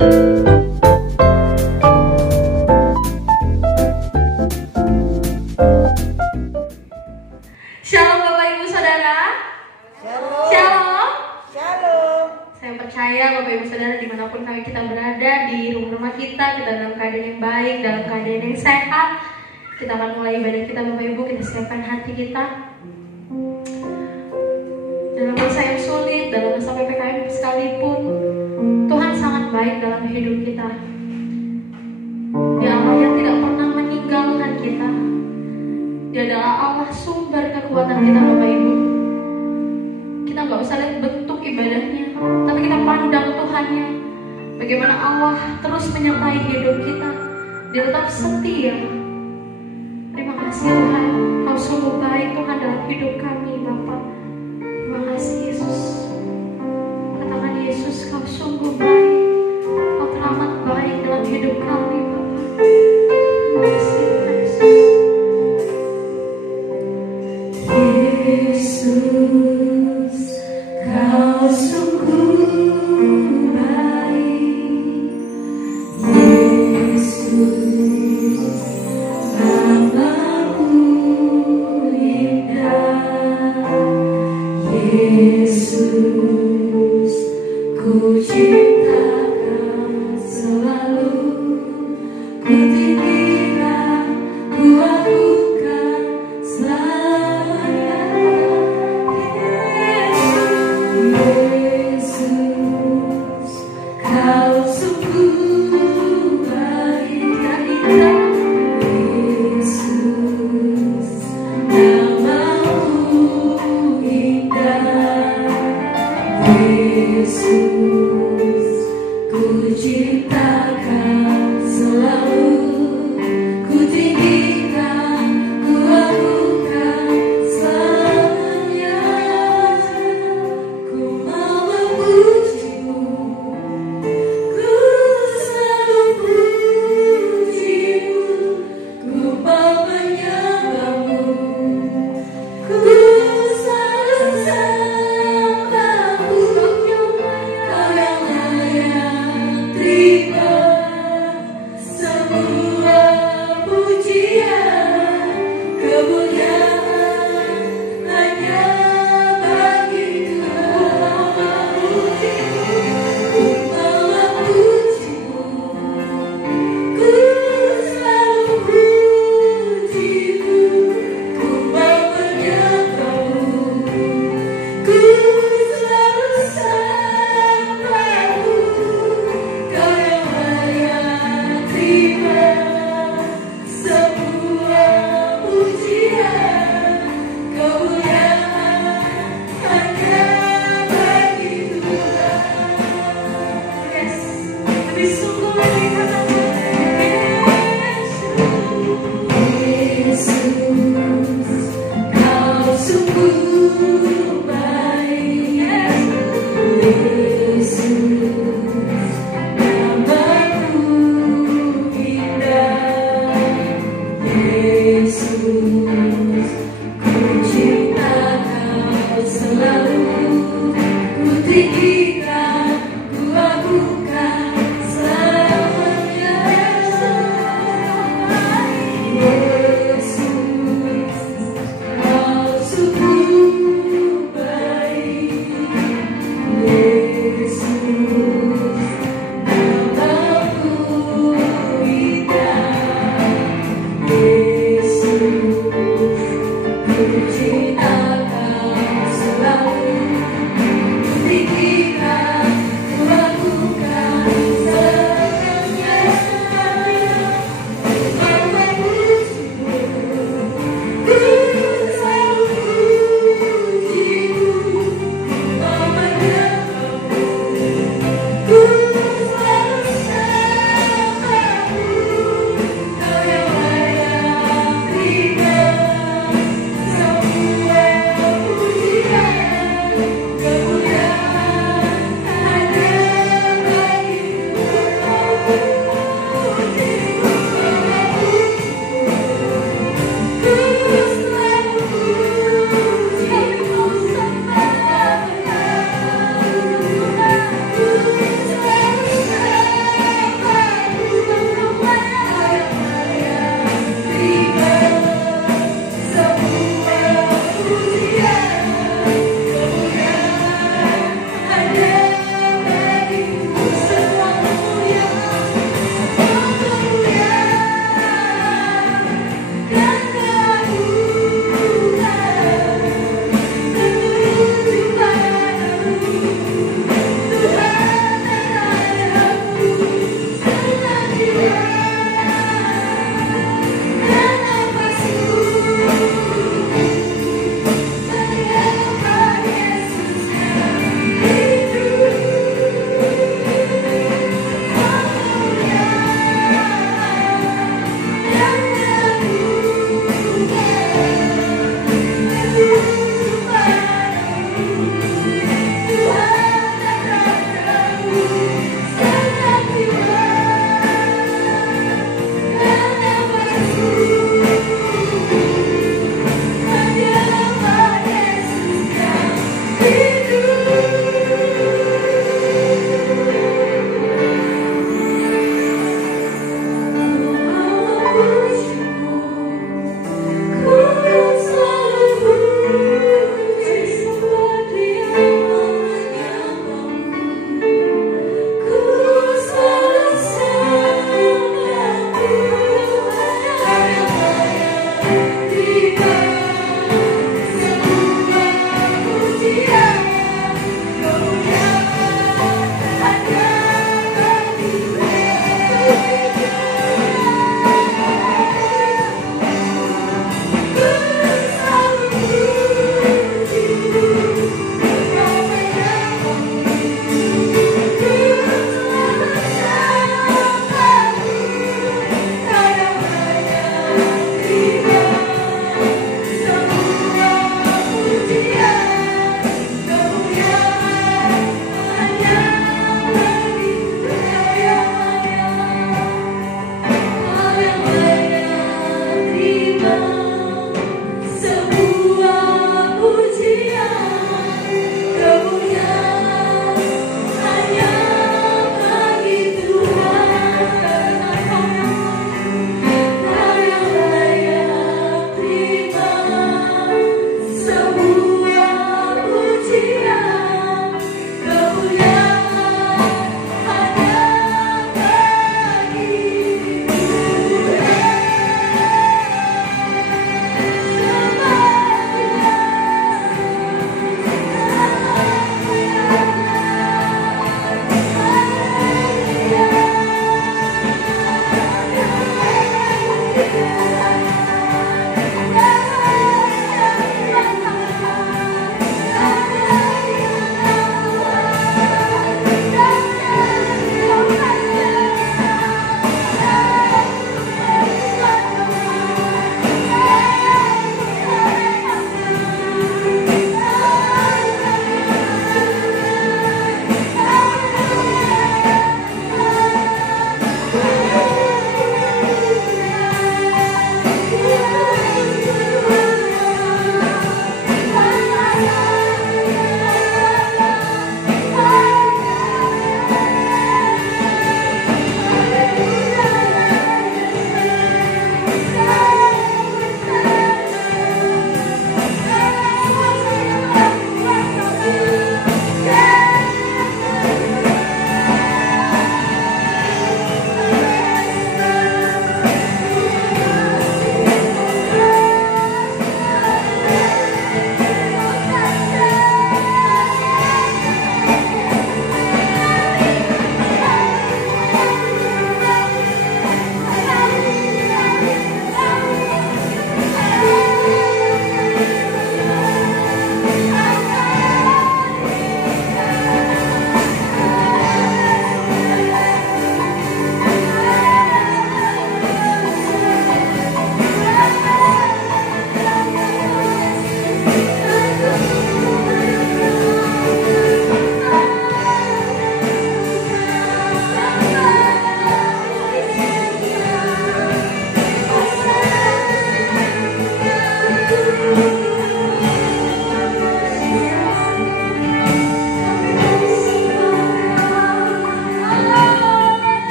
Shalom Bapak Ibu Saudara. Shalom. Shalom. Shalom. Saya percaya Bapak Ibu Saudara dimanapun kami kita berada, di rumah-rumah kita dalam keadaan yang baik, dalam keadaan yang sehat. Kita akan mulai ibadah kita Bapak Ibu, kita siapkan hati kita. Dalam masa yang sulit, dalam masa PPKM sekalipun, Tuhan sangat baik dalam hidup kita. Dia Allah yang tidak pernah meninggalkan kita. Dia adalah Allah sumber kekuatan kita Bapak Ibu. Kita nggak usah lihat bentuk ibadahnya, tapi kita pandang Tuhannya. Bagaimana Allah terus menyertai hidup kita. Dia tetap setia. Terima kasih Tuhan, Kau sungguh baik Tuhan dalam hidup kami Bapa. Terima kasih Yesus. Katakan Yesus, Kau sungguh baik. Kau teramat baik dalam hidup kami Bapa. Terima kasih Yesus. Yesus, Kau sungguh baik. Yesus, namamu indah. Yesus, ku cintakan selalu. Ku tinggikan, ku agungkan selamanya. Yesus, Kau sungguh baik. Yesus, namamu indah. Yesus, ku cintakan selalu. Ku tinggikan, ku agungkan selamanya. Ku mau memujimu, ku selalu pujimu. Ku mau menyembahmu, ku selalu sembahmu. Kau yang layak terima semua pujian, kemuliaan hanya bagi Tuhan. Ku mau memujimu, ku selalu pujimu. Ku mau menyembahmu, ku selalu sembahmu. Kau yang layak terima semua pujian, kemuliaan hanya bagi Tuhan. Yes, lebih sungguh lagi katakan Yesus, Kau sungguh baik. Yesus, namamu indah. Yesus, ku cinta Kau selalu. Ku tinggikan, ku agungkan selalu.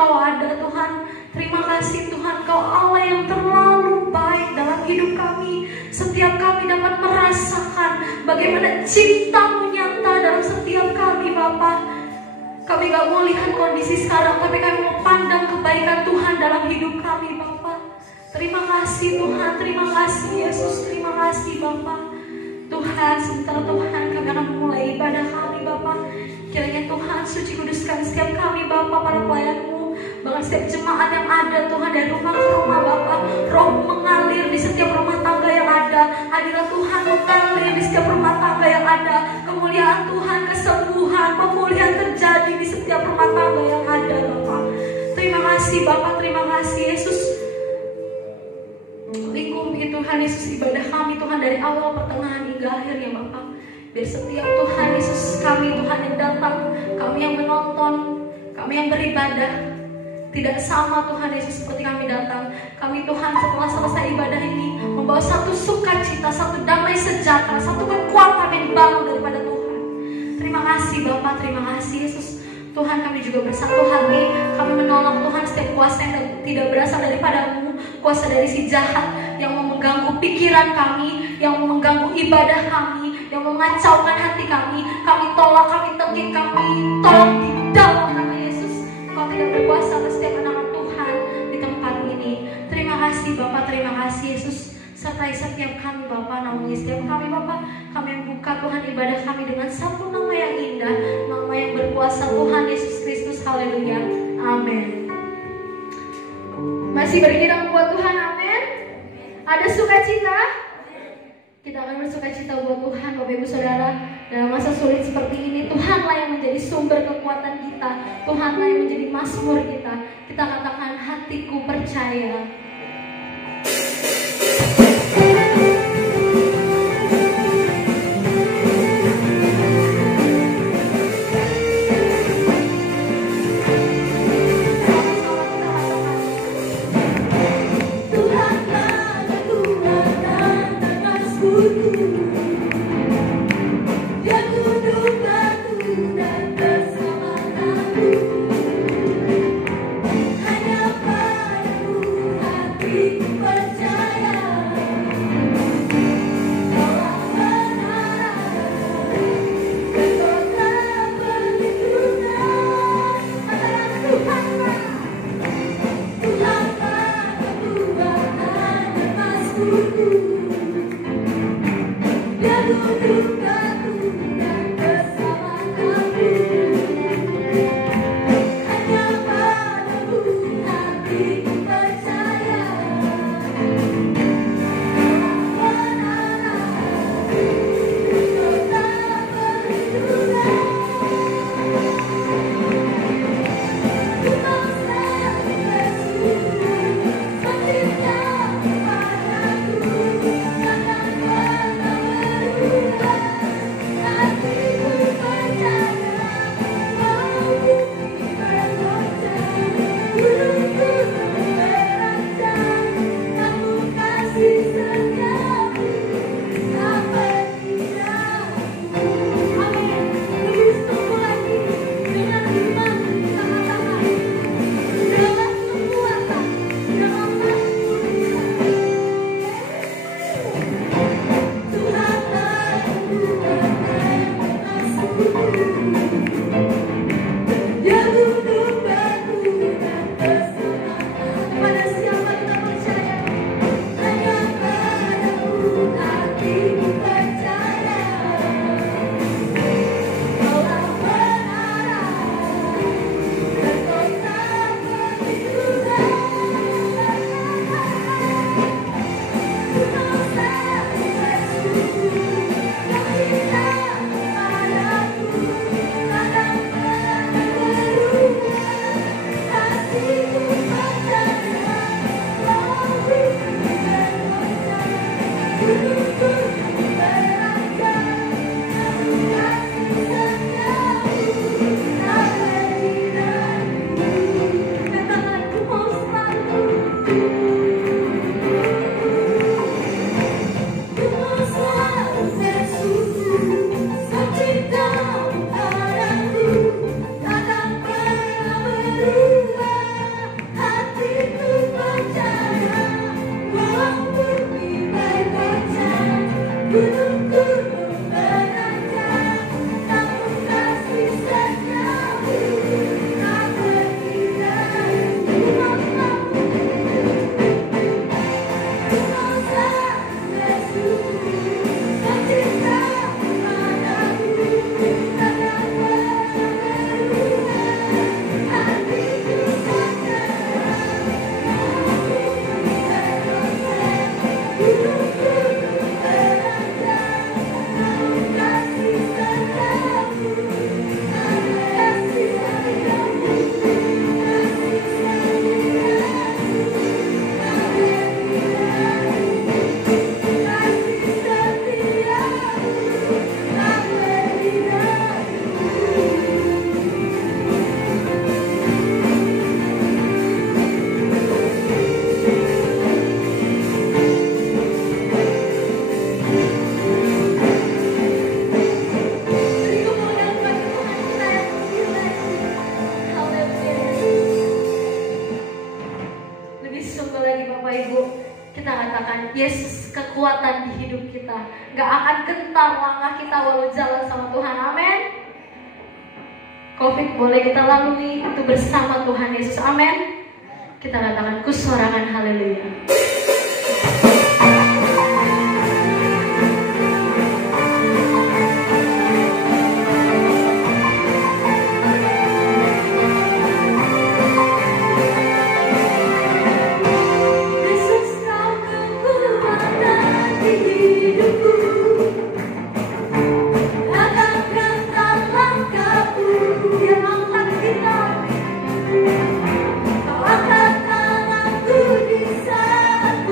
Engkau ada Tuhan. Terima kasih Tuhan, Engkau Allah yang terlalu baik dalam hidup kami. Setiap kami dapat merasakan bagaimana cinta-Mu nyata dalam setiap kami Bapa. Kami gak mau lihat kondisi sekarang, tapi kami mau pandang kebaikan Tuhan dalam hidup kami Bapa. Terima kasih Tuhan, terima kasih Yesus, terima kasih Bapa. Tuhan, sebentar Tuhan, kami akan memulai ibadah kami Bapa. Kiranya Tuhan suci kuduskan setiap kami Bapa, para pelayan-Mu. Bahkan setiap jemaat yang ada Tuhan, dari rumah ke rumah Bapa, Roh mengalir di setiap rumah tangga yang ada. Hadirat Tuhan mengalir di setiap rumah tangga yang ada. Kemuliaan Tuhan, kesembuhan, pemulihan terjadi di setiap rumah tangga yang ada Bapa. Terima kasih Bapa, terima kasih Yesus. Lingkupi Tuhan Yesus ibadah kami Tuhan, dari awal, pertengahan hingga akhir ya Bapa. Biar setiap Tuhan Yesus kami Tuhan yang datang, kami yang menonton, kami yang beribadah, tidak sama Tuhan Yesus seperti kami datang. Kami Tuhan setelah selesai ibadah ini membawa satu sukacita, satu damai sejahtera, satu kekuatan yang baru daripada Tuhan. Terima kasih Bapa, terima kasih Yesus. Tuhan, kami juga bersatu hati. Kami menolak Tuhan setiap kuasa yang tidak berasal daripada-Mu, kuasa dari si jahat yang mau mengganggu pikiran kami, yang mau mengganggu ibadah kami, yang mau mengacaukan hati kami. Kami tolak, kami tengking, kami tolak di dalam nama Yesus. Kau tidak berkuasa atas setiap anak Tuhan di tempat ini. Terima kasih Bapa, terima kasih Yesus. Sertai setiap kami Bapa, namun setiap kami Bapa, kami yang buka Tuhan ibadah kami dengan satu nama yang indah, nama yang berkuasa Tuhan Yesus Kristus. Haleluya, amin. Masih berdiri buat Tuhan, amin. Ada sukacita? Kita akan bersukacita buat Tuhan Bapak Ibu Saudara. Dalam masa sulit seperti ini, Tuhanlah yang menjadi sumber kekuatan kita, Tuhanlah yang menjadi mazmur kita. Kita katakan, hatiku percaya. Yesus kekuatan di hidup kita. Gak akan gentar langkah kita walau jalan sama Tuhan. Amin. Covid boleh kita lalui itu bersama Tuhan Yesus. Amin. Kita katakan kusorangan haleluya. Kau angkat tanganku di saat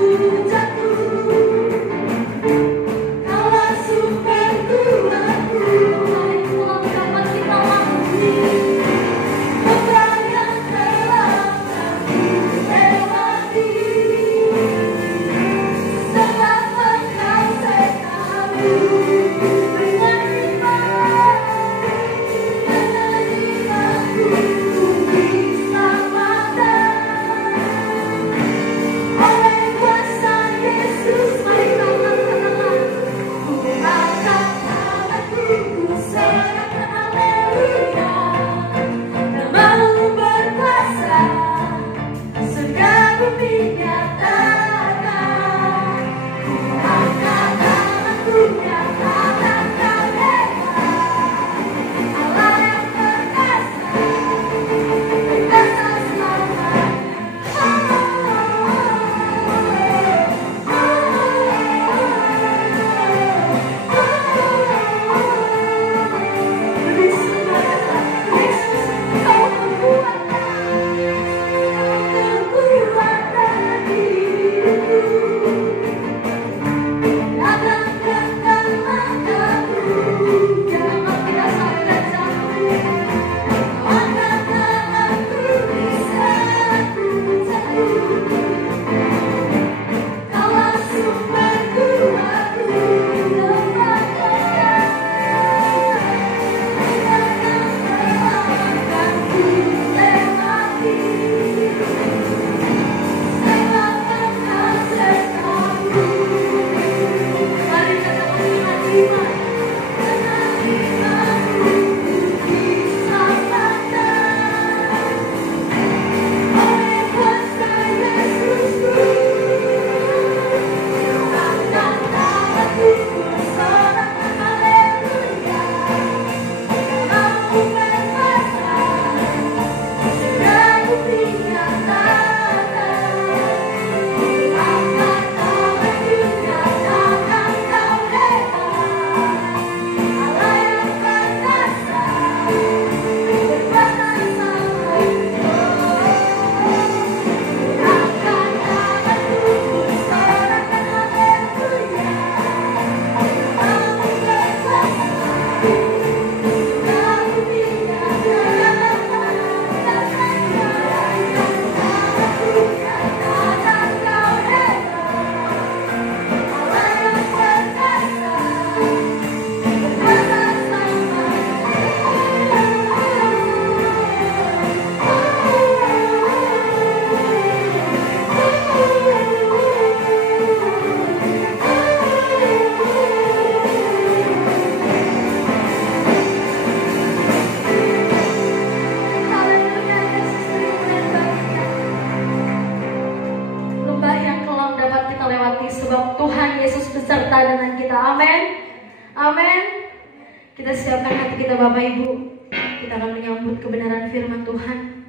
sebab Tuhan Yesus beserta dengan kita. Amin. Amin. Kita siapkan hati kita Bapak Ibu. Kita akan menyambut kebenaran firman Tuhan.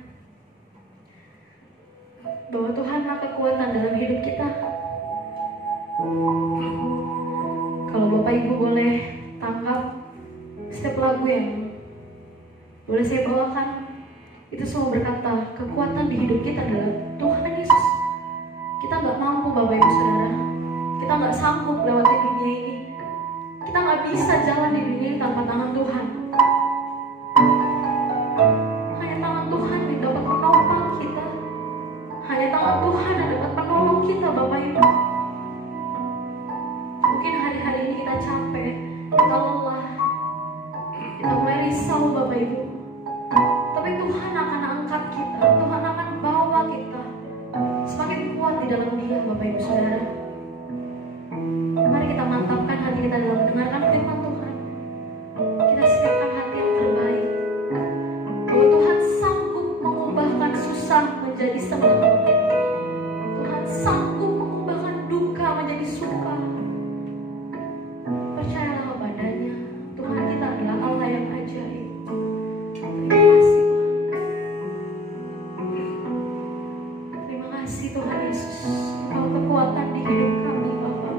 Bahwa Tuhan adalah kekuatan dalam hidup kita. Kalau Bapak Ibu boleh tangkap setiap lagu yang boleh saya bawakan, itu semua berkata kekuatan di hidup kita adalah Tuhan Yesus. Kita nggak mampu Bapak Ibu Saudara. Kita nggak sanggup lewati dunia ini. Kita nggak bisa jalan di dunia ini tanpa tangan Tuhan. Hanya tangan Tuhan yang dapat menopang kita. Hanya tangan Tuhan yang dapat menolong kita Bapak Ibu. Mungkin hari-hari ini kita capek, kita lelah, kita mulai risau Bapak Ibu. Tapi Tuhan akan angkat kita, Tuhan akan bawa kita semakin kuat di dalam Dia Bapak Ibu Saudara. Mari kita mantapkan hati kita dalam mendengarkan firman Tuhan. Kita siapkan hati yang terbaik, bahwa Tuhan sanggup mengubahkan susah menjadi senang. Tuhan sanggup mengubahkan duka menjadi suka. Percayalah kepadanya, Tuhan kita adalah Allah yang ajaib. Terima kasih Tuhan. Terima kasih Tuhan Yesus. Engkau kekuatan di hidup kami Bapa.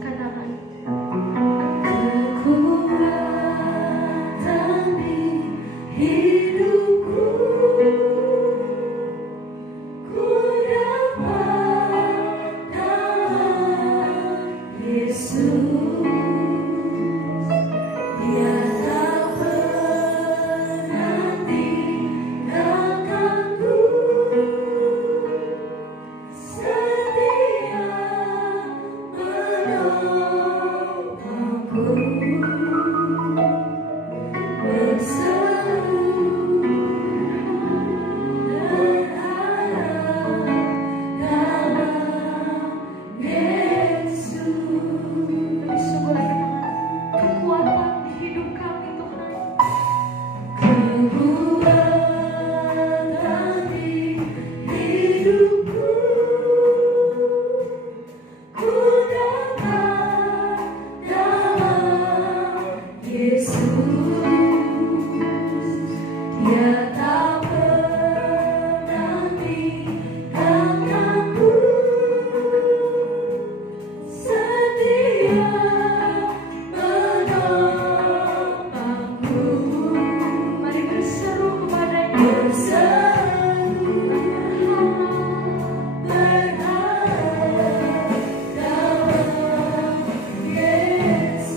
Katakan Kekuatan di hidupku, ku dapat dalam Yesus. Dia tak pernah tinggalkanku, setia menolongku, bersatu berharap dalam Yesus. Tapi sungguh lagi Tuhan, kekuatan di hidup kami Tuhan. Kekuatan di hidupku, ku dapat dalam Yesus. Dia tak pernah tinggalkanku, setia menolongku, Mari berseru kepadanya. bersatu berharap dalam Yesus.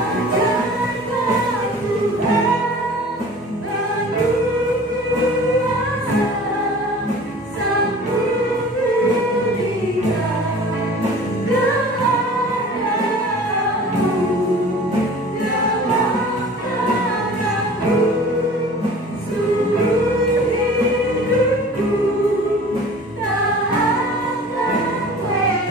Ajarkan Tuhan berkuasa, sanggup berikan kepadaku dalam tanganku seluruh hidupku, tak akan goyah berkuasa, sanggup berikan kepadaku dalam tanganku seluruh hidupku, tak akan goyah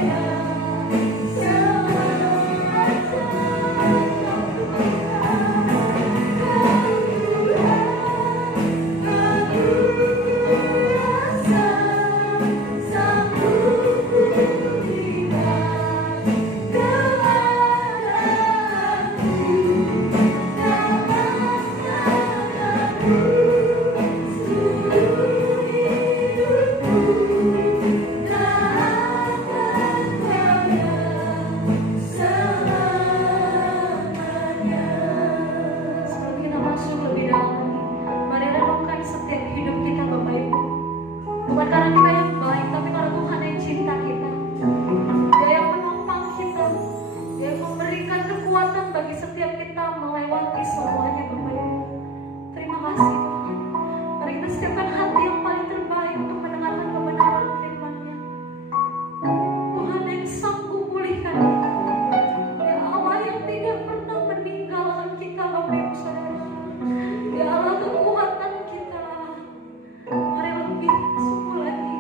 selamanya. Sebelum kita masuk lebih dalam, mari renungkan setiap hidup kita Bapak Ibu. Bukan karena kita yang baik, tapi karena Tuhan yang cinta kita. Dia yang menopang kita. Dia yang memberikan kekuatan bagi setiap kita melewati semuanya Bapak Ibu. Terima kasih Tuhan. Mari kita siapkan hati yang paling terbaik untuk mendengarkan kebenaran firman-Nya. Tuhan yang sanggup pulihkan kita. Ya Allah yang tidak pernah meninggalkan kita Bapak Ibu Saudara. Ya Allah kekuatan kita. Mari lebih sungguh lagi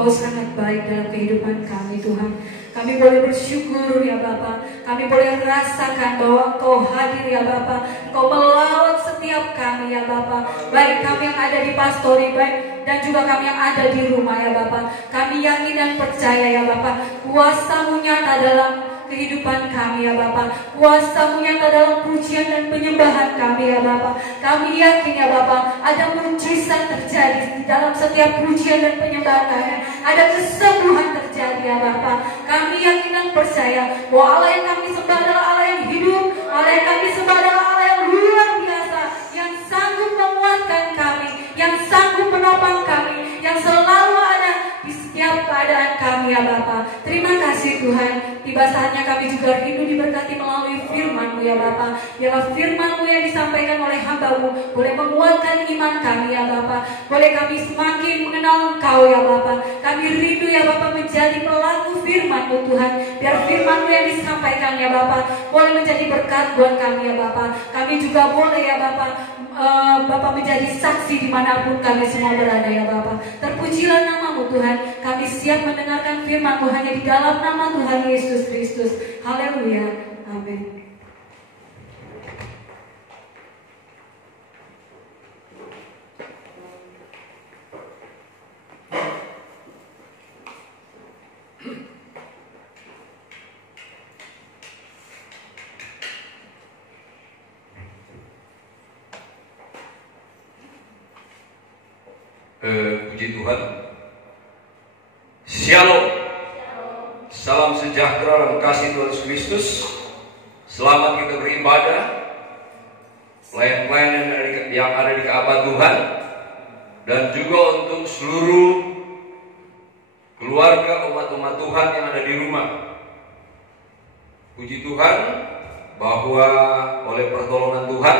Engkau sangat baik dalam kehidupan kami Tuhan. Kami boleh bersyukur ya Bapa. Kami boleh rasakan bahwa Engkau hadir ya Bapa. Engkau melawat setiap kami ya Bapa. Baik kami yang ada di pastori, baik dan juga kami yang ada di rumah ya Bapa. Kami yakin dan percaya ya Bapa, kuasa-Mu nyata dalam kehidupan kami ya Bapa. Kuasa-Mu nyata dalam pujian dan penyembahan kami ya Bapa. Kami yakin ya Bapa, ada mujizat terjadi di dalam setiap pujian dan penyembahan kami. Ada kesembuhan terjadi ya Bapa. Kami yakin dan percaya bahwa Allah yang kami sembah adalah Allah yang hidup. Allah yang kami sembah adalah Allah yang luar biasa, yang sanggup menguatkan kami, yang sanggup menopang kami, yang selalu ada di setiap keadaan kami ya Bapa. Terima kasih Tuhan. Tiba saatnya kami juga rindu diberkati melalui firman-Mu ya Bapa. Biarlah firman-Mu yang disampaikan oleh hamba-Mu boleh menguatkan iman kami ya Bapa. Boleh kami semakin mengenal Engkau ya Bapa. Kami rindu ya Bapa menjadi pelaku firman-Mu Tuhan. Biar firman-Mu yang disampaikan ya Bapa boleh menjadi berkat buat kami ya Bapa. Kami juga boleh ya Bapa Bapa menjadi saksi dimanapun kami semua berada ya Bapa. Terpujilah nama-Mu Tuhan. Kami siap mendengarkan firman-Mu hanya di dalam nama Tuhan Yesus Kristus. Haleluya. Amin. Puji Tuhan. Shalom. Salam sejahtera dan kasih Tuhan Yesus Kristus. Selamat kita beribadah. Pelayan-pelayan yang ada di Ka'bah Tuhan, dan juga untuk seluruh keluarga umat-umat Tuhan yang ada di rumah. Puji Tuhan bahwa oleh pertolongan Tuhan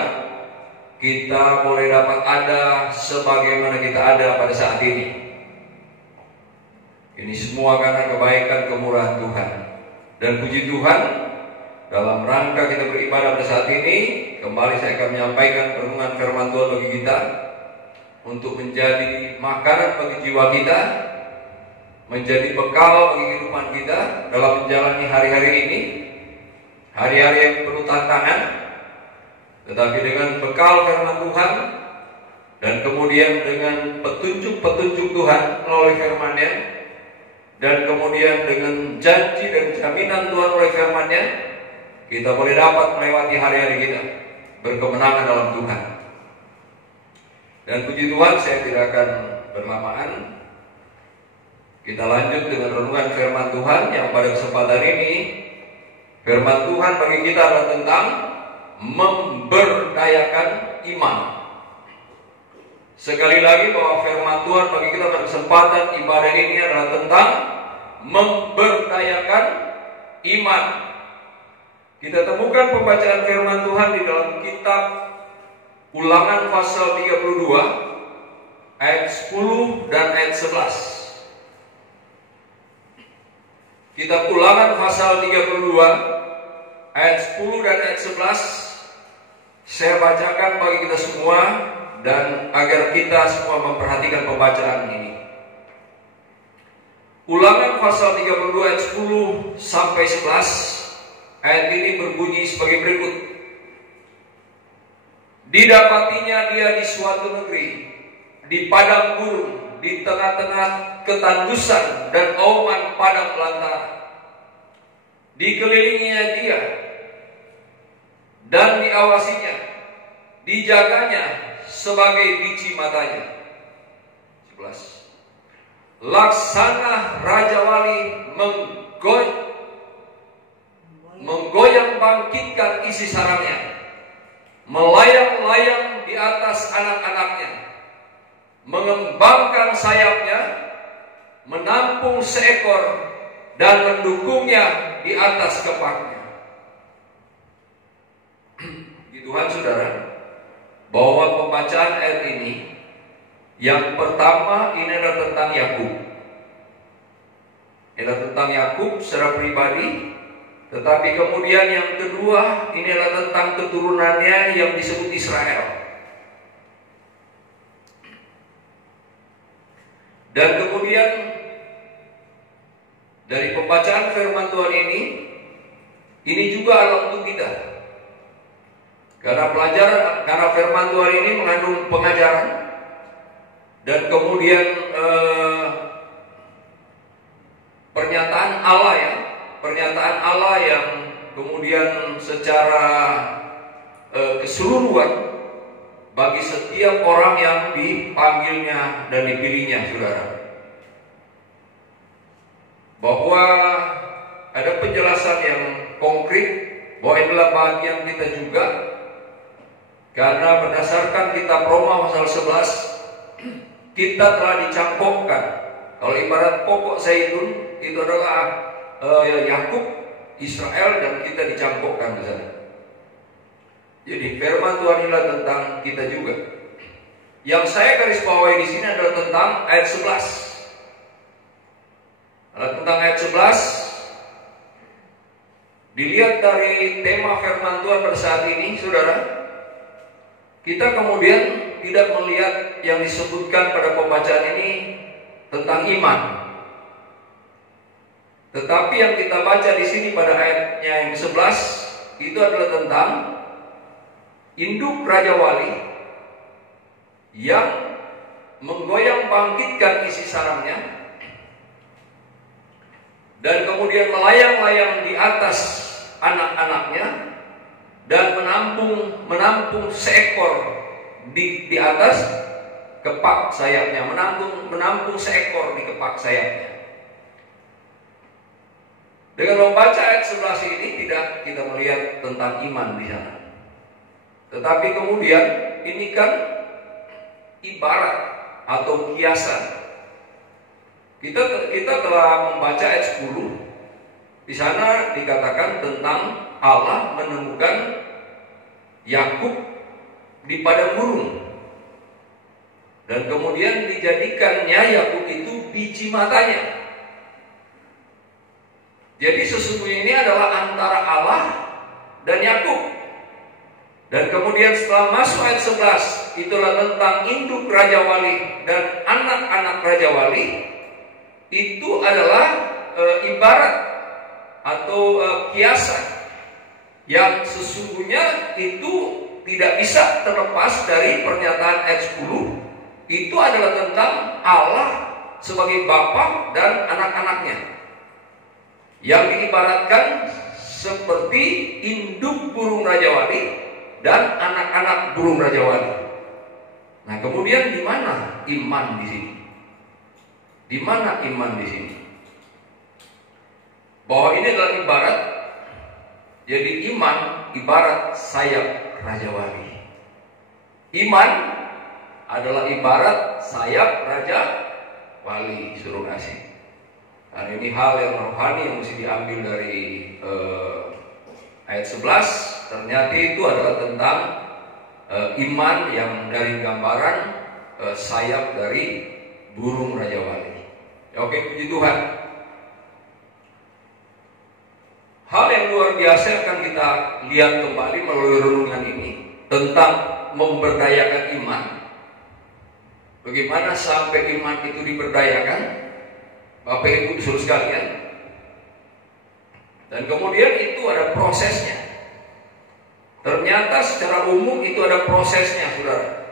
kita boleh dapat ada sebagaimana kita ada pada saat ini. Ini semua karena kebaikan kemurahan Tuhan. Dan puji Tuhan, dalam rangka kita beribadah pada saat ini, kembali saya akan menyampaikan renungan firman Tuhan bagi kita, untuk menjadi makanan bagi jiwa kita, menjadi bekal bagi kehidupan kita dalam menjalani hari-hari ini, hari-hari yang penuh tantangan. Tetapi dengan bekal firman Tuhan, dan kemudian dengan petunjuk-petunjuk Tuhan melalui firman-Nya, dan kemudian dengan janji dan jaminan Tuhan melalui firman-Nya, kita boleh dapat melewati hari-hari kita berkemenangan dalam Tuhan. Dan puji Tuhan, saya tidak akan berlamaan. Kita lanjut dengan renungan firman Tuhan yang pada kesempatan ini, firman Tuhan bagi kita adalah tentang memberdayakan iman. Sekali lagi bahwa firman Tuhan bagi kita pada kesempatan ibadah ini adalah tentang memberdayakan iman. Kita temukan pembacaan firman Tuhan di dalam kitab Ulangan pasal 32 ayat 10 dan ayat 11. Kitab Ulangan pasal 32 ayat 10 dan ayat 11 saya bacakan bagi kita semua, dan agar kita semua memperhatikan pembacaan ini. Ulangan pasal 32 ayat 10 sampai 11. Ayat ini berbunyi sebagai berikut. Didapatinya dia di suatu negeri, di padang gurun, di tengah-tengah ketandusan dan auman padang belantara. Dikelilinginya dia dan diawasinya, dijaganya sebagai biji matanya. 11. Laksana Raja Wali menggoyang bangkitkan isi sarangnya, melayang-layang di atas anak-anaknya, mengembangkan sayapnya, menampung seekor dan mendukungnya di atas kepaknya. Tuhan saudara, bahwa pembacaan ayat ini, yang pertama ini adalah tentang Yakub. Adalah tentang Yakub secara pribadi, tetapi kemudian yang kedua ini adalah tentang keturunannya yang disebut Israel. Dan kemudian dari pembacaan firman Tuhan ini juga adalah untuk kita. Karena firman Tuhan ini mengandung pengajaran dan kemudian pernyataan Allah yang kemudian secara keseluruhan bagi setiap orang yang dipanggilnya dan dipilihnya, saudara. Bahwa ada penjelasan yang konkret bahwa inilah bagian kita juga, karena berdasarkan kitab Roma pasal 11 kita telah dicangkokkan. Kalau ibarat pokok zaitun itu adalah Yakub, Israel, dan kita dicangkokkan ke sana. Jadi firman Tuhan inilah tentang kita juga. Yang saya garis bawahi di sini adalah tentang ayat 11. Tentang ayat 11, dilihat dari tema firman Tuhan pada saat ini, saudara, kita kemudian tidak melihat yang disebutkan pada pembacaan ini tentang iman. Tetapi yang kita baca di sini pada ayatnya yang 11 itu adalah tentang induk Raja Wali yang menggoyang bangkitkan isi sarangnya dan kemudian melayang-layang di atas anak-anaknya dan menampung seekor di atas kepak sayapnya, menampung seekor di kepak sayapnya. Dengan membaca ayat 11 ini tidak kita melihat tentang iman di sana. Tetapi kemudian ini kan ibarat atau kiasan. Kita telah membaca ayat 10. Di sana dikatakan tentang Allah menemukan Yakub di padang gurun. Dan kemudian dijadikannya Yakub itu biji matanya. Jadi sesungguhnya ini adalah antara Allah dan Yakub. Dan kemudian setelah masuk ayat 11, itulah tentang induk Raja Wali dan anak-anak Raja Wali. Itu adalah ibarat atau kiasan yang sesungguhnya itu tidak bisa terlepas dari pernyataan ayat 10. Itu adalah tentang Allah sebagai Bapa dan anak-anaknya, yang diibaratkan seperti induk burung Raja Wali dan anak-anak burung Raja Wali. Nah, kemudian di mana iman di sini? Di mana iman di sini? Bahwa ini adalah ibarat. Jadi iman ibarat sayap Raja Wali. Iman adalah ibarat sayap Raja Wali, suruh kasih. Dan ini hal yang rohani yang mesti diambil dari ayat 11. Ternyata itu adalah tentang iman yang dari gambaran sayap dari burung Raja Wali. Oke, puji Tuhan. Hal yang luar biasa akan kita lihat kembali melalui renungan ini tentang memberdayakan iman. Bagaimana sampai iman itu diberdayakan, Bapak Ibu saudara sekalian. Dan kemudian itu ada prosesnya. Ternyata secara umum itu ada prosesnya, saudara.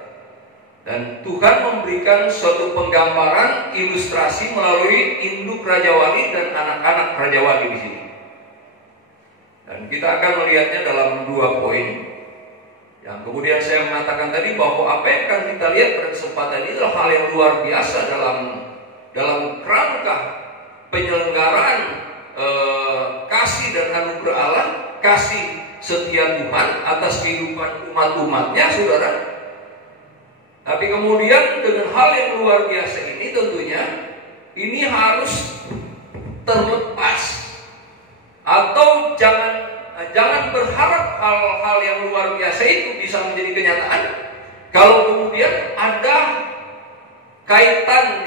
Dan Tuhan memberikan suatu penggambaran ilustrasi melalui induk Raja Wali dan anak-anak Raja Wali di sini. Dan kita akan melihatnya dalam 2 poin. Yang kemudian saya mengatakan tadi bahwa apa yang akan kita lihat pada kesempatan ini adalah hal yang luar biasa dalam kerangka penyelenggaraan kasih dan anugerah Allah, kasih setia Tuhan atas kehidupan umat-umatnya, saudara. Tapi kemudian dengan hal yang luar biasa ini tentunya ini harus terlepas, atau jangan berharap hal-hal yang luar biasa itu bisa menjadi kenyataan kalau kemudian ada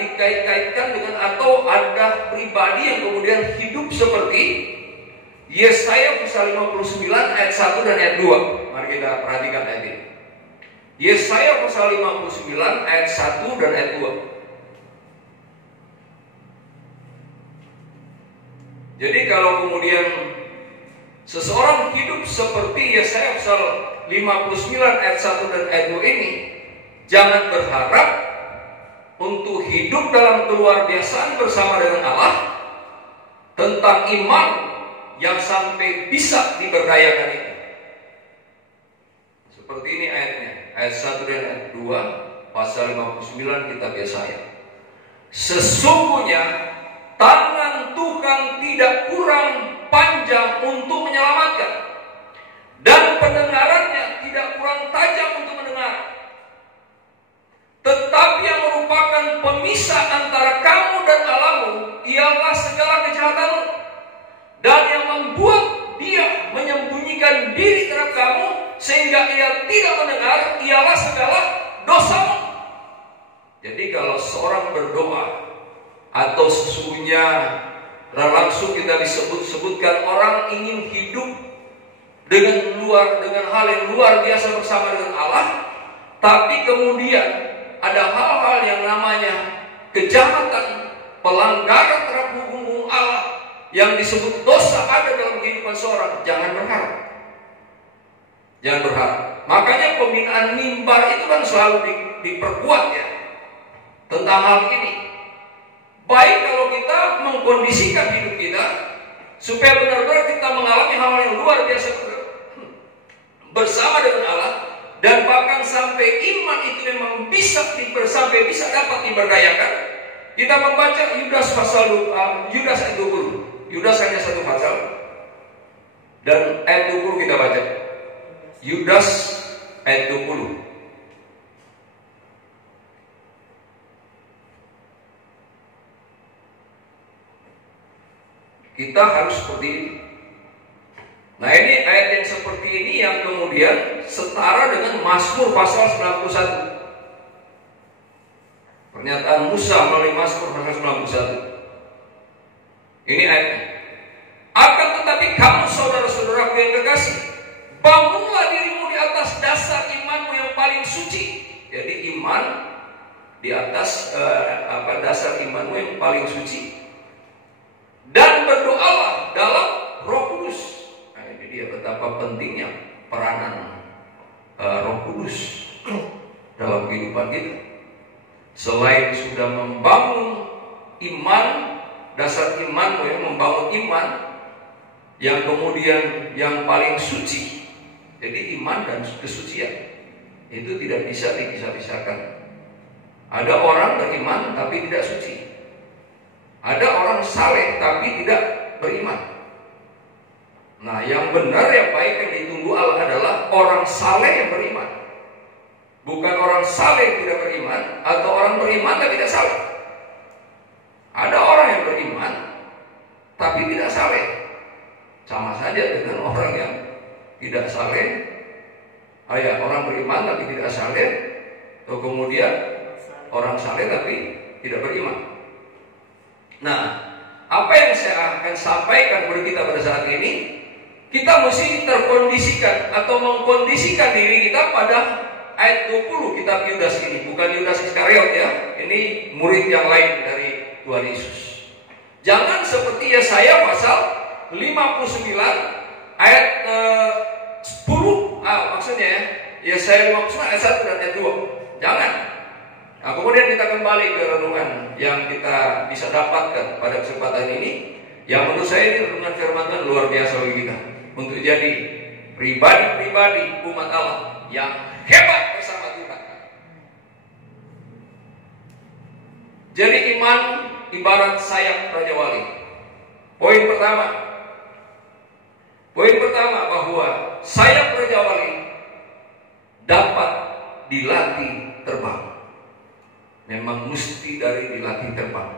dikait-kaitkan dengan, atau ada pribadi yang kemudian hidup seperti Yesaya pasal 59 ayat 1 dan ayat 2. Mari kita perhatikan ayat ini. Yesaya pasal 59 ayat 1 dan ayat 2. Jadi kalau kemudian seseorang hidup seperti Yesaya pasal 59 ayat 1 dan ayat 2 ini, jangan berharap untuk hidup dalam keluar biasaan bersama dengan Allah tentang iman yang sampai bisa diberdayakan itu. Seperti ini ayatnya, ayat 1 dan ayat 2 pasal 59 kitab Yesaya. Sesungguhnya tangan Tuhan tidak kurang panjang untuk menyelamatkan, dan pendengarannya tidak kurang tajam untuk mendengar. Tetapi yang merupakan pemisah antara kamu dan Allahmu ialah segala kejahatanmu, dan yang membuat dia menyembunyikan diri terhadap kamu sehingga ia tidak mendengar ialah segala dosamu. Jadi kalau seorang berdoa, atau sesungguhnya langsung kita disebutkan orang ingin hidup dengan hal yang luar biasa bersama dengan Allah, tapi kemudian ada hal-hal yang namanya kejahatan, pelanggaran terhadap hukum Allah yang disebut dosa ada dalam kehidupan seorang, jangan berharap. Jangan berharap. Makanya pembinaan mimbar itu kan selalu diperkuat ya tentang hal ini. Baik kalau kita mengkondisikan hidup kita supaya benar-benar kita mengalami hal yang luar biasa bersama dengan Allah, dan bahkan sampai iman itu memang sampai bisa dapat diberdayakan. Kita membaca Yudas pasal Yudas ayat 20. Yudas hanya satu pasal dan ayat 20 kita baca. Yudas ayat 20. Kita harus seperti ini. Nah, ini ayat yang seperti ini yang kemudian setara dengan Mazmur pasal 91. Pernyataan Musa melalui Mazmur pasal 91. Ini ayatnya. Akan tetapi kamu saudara-saudaraku yang kekasih, bangunlah dirimu di atas dasar imanmu yang paling suci. Jadi iman di atas dasar imanmu yang paling suci. Dan berdoalah dalam Roh Kudus. Nah, ini dia betapa pentingnya peranan Roh Kudus dalam kehidupan kita. Selain sudah membangun iman, dasar imanmu yang membangun iman yang kemudian yang paling suci. Jadi iman dan kesucian itu tidak bisa dipisah-pisahkan. Ada orang beriman tapi tidak suci. Ada orang saleh tapi tidak beriman. Nah, yang benar, yang baik, yang ditunggu Allah adalah orang saleh yang beriman, bukan orang saleh yang tidak beriman, atau orang beriman tapi tidak saleh. Ada orang yang beriman tapi tidak saleh, sama saja dengan orang yang tidak saleh. Orang beriman tapi tidak saleh, atau kemudian orang saleh tapi tidak beriman. Nah, apa yang saya akan sampaikan kepada kita pada saat ini, kita mesti terkondisikan atau mengkondisikan diri kita pada ayat 20 kitab Yudas ini. Bukan Yudas Iskariot ya, ini murid yang lain dari Tuhan Yesus. Jangan seperti Yesaya pasal 59 ayat 10. Maksudnya ya, Yesaya 59 ayat 1 dan ayat 2. Jangan. Nah, kemudian kita kembali ke renungan yang kita bisa dapatkan pada kesempatan ini, yang menurut saya ini renungan firman Tuhan luar biasa bagi kita untuk jadi pribadi-pribadi umat Allah yang hebat bersama Tuhan. Jadi iman ibarat sayap Raja Wali. Poin pertama bahwa sayap Raja Wali dapat dilatih terbang. Memang mesti dari dilatih terbang.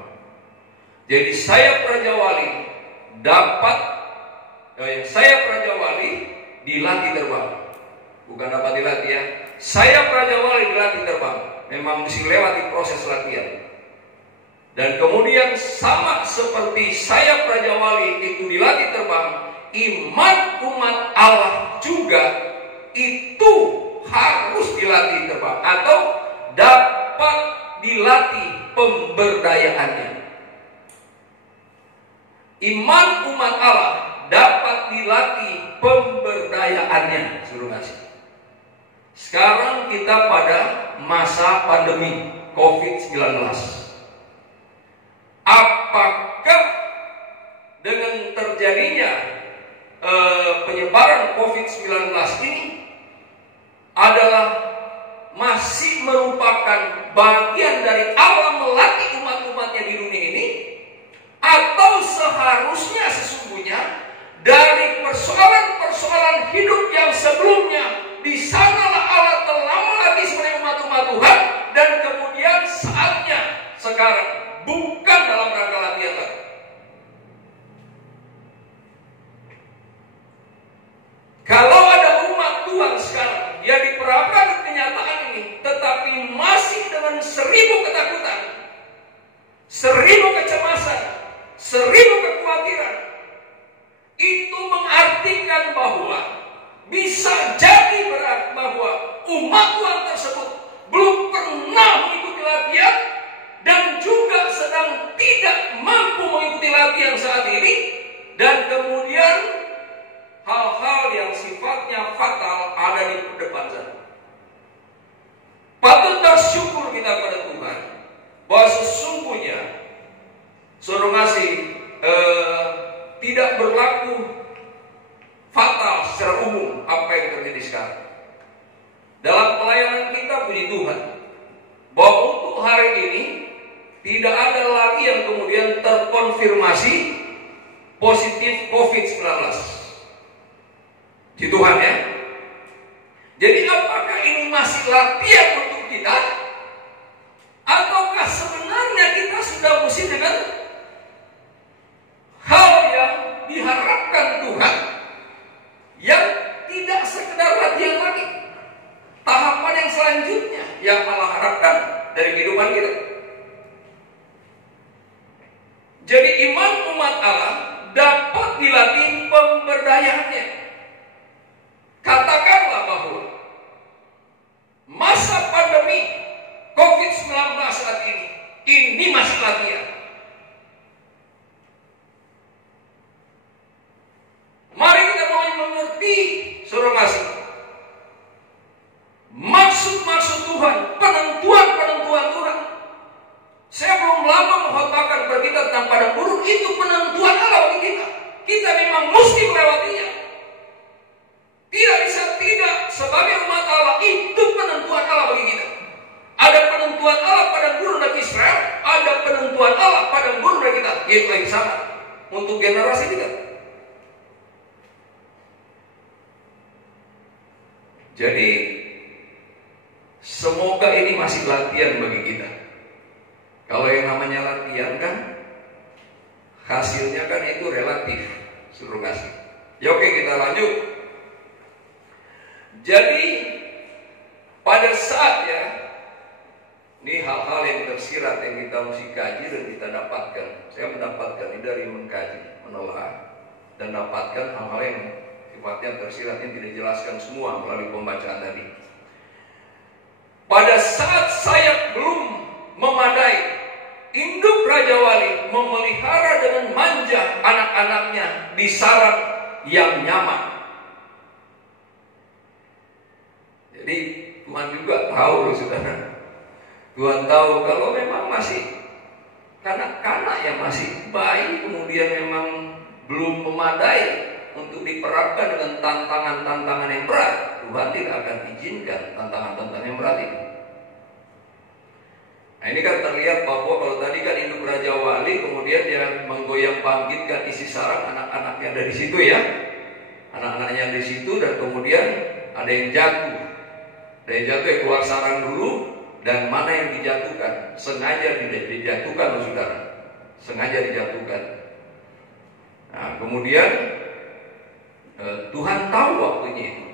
Jadi sayap Raja Wali dilatih terbang. Bukan dapat dilatih ya. Sayap Raja Wali dilatih terbang. Memang mesti lewati proses latihan. Dan kemudian sama seperti sayap Raja Wali itu dilatih terbang, iman umat Allah juga itu harus dilatih terbang atau dapat dilatih pemberdayaannya. iman umat Allah dapat dilatih pemberdayaannya. Suruh ngasih. Sekarang kita pada masa pandemi COVID-19. Apakah dengan terjadinya penyebaran COVID-19 ini adalah masih merupakan bagian dari Allah melatih umat-umatnya di dunia ini, atau seharusnya sesungguhnya dari persoalan-persoalan hidup yang sebelumnya di sanalah Allah telah melatih sebagai umat-umat Tuhan, dan kemudian saatnya sekarang bukan dalam rangka latihan lagi. Kalau ada umat Tuhan sekarang yang diperhadapkan kenyataan ini, tetapi masih dengan 1000 ketakutan, 1000 kecemasan, 1000 kekhawatiran, itu mengartikan bahwa bisa jadi berat bahwa umat Tuhan tersebut belum pernah mengikuti latihan dan juga sedang tidak mampu mengikuti latihan saat ini, dan kemudian hal-hal yang sifatnya fatal ada di depan sana. Patut bersyukur kita pada Tuhan bahwa sesungguhnya suruh ngasih tidak berlaku fatal secara umum apa yang terjadi sekarang. Dalam pelayanan kita, puji Tuhan, bahwa untuk hari ini tidak ada lagi yang kemudian terkonfirmasi positif COVID-19. Di Tuhan ya. Jadi apakah ini masih latihan untuk kita, ataukah sebenarnya kita sudah mesti dengan hal yang diharapkan Tuhan yang tidak sekedar latihan lagi, tahapan yang selanjutnya yang Allah harapkan dari kehidupan kita. Jadi iman umat Allah dapat dilatih pemberdayaannya. Katakanlah bahwa masa pandemi COVID-19 saat ini masih latihan. Mari kita mulai mengerti, suruh ngasih, maksud-maksud Tuhan, penentuan-penentuan Tuhan. Saya belum lama mengkhotbahkan berita tentang padang gurun, itu penentuan Allah bagi kita. Kita memang mesti melewatinya. Tidak bisa tidak, sebagai umat Allah itu penentuan Allah bagi kita. Ada penentuan Allah pada gurun bagi Israel, ada penentuan Allah pada gurun bagi kita, yaitu yang sama untuk generasi kita. Jadi semoga ini masih latihan bagi kita. Kalau yang namanya latihan kan hasilnya kan itu relatif, suruh kasih. Ya oke, kita lanjut. Jadi pada saat ya, ini hal-hal yang tersirat yang kita mesti kaji dan kita dapatkan. Saya mendapatkan ini dari mengkaji, menelaah, dan dapatkan hal-hal yang sifatnya tersirat yang tidak dijelaskan semua melalui pembacaan tadi. Pada saat saya belum memadai, induk Raja Wali memelihara dengan manja anak-anaknya di sarang yang nyaman. Jadi Tuhan juga tahu loh saudara. Tuhan tahu kalau memang masih kanak-kanak yang masih bayi, kemudian memang belum memadai untuk diperapkan dengan tantangan-tantangan yang berat, Tuhan tidak akan izinkan tantangan-tantangan yang berat ini. Nah ini kan terlihat bahwa kalau tadi kan induk Raja Wali, kemudian dia menggoyang bangkitkan isi sarang anak-anaknya ada di situ ya, anak-anaknya di situ, dan kemudian ada yang jatuh. Ada yang jatuh, keluar sarang dulu, dan mana yang dijatuhkan, sengaja tidak dijatuhkan loh saudara, sengaja dijatuhkan. Nah kemudian Tuhan tahu waktunya itu.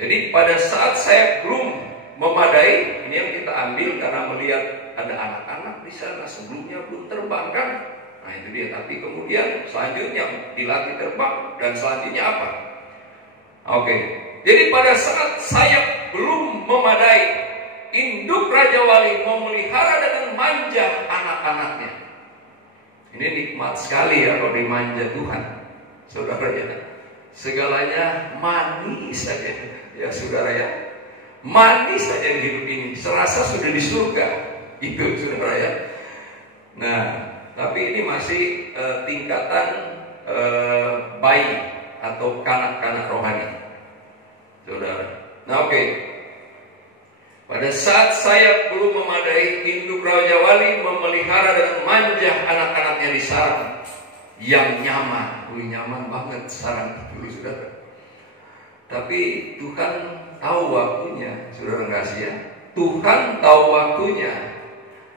Jadi pada saat saya belum memadai, ini yang kita ambil karena melihat ada anak-anak di sana sebelumnya belum terbang kan. Nah itu dia, tapi kemudian selanjutnya dilatih terbang, dan selanjutnya apa? Oke. Jadi pada saat saya belum memadai, induk Raja Wali memelihara dengan manja anak-anaknya. Ini nikmat sekali ya kalau dimanja Tuhan, saudara ya. Segalanya manis saja, ya saudara ya. Manis saja di hidup ini, serasa sudah di surga, itu saudara ya. Nah, tapi ini masih tingkatan bayi atau kanak-kanak rohani, saudara. Nah, oke. Pada saat saya belum memadai, induk Raja Wali memelihara dengan manja anak-anaknya di sarang yang nyaman. Nyaman banget sarang itu, saudara. Tapi Tuhan tahu waktunya, saudara kasih ya. Tuhan tahu waktunya.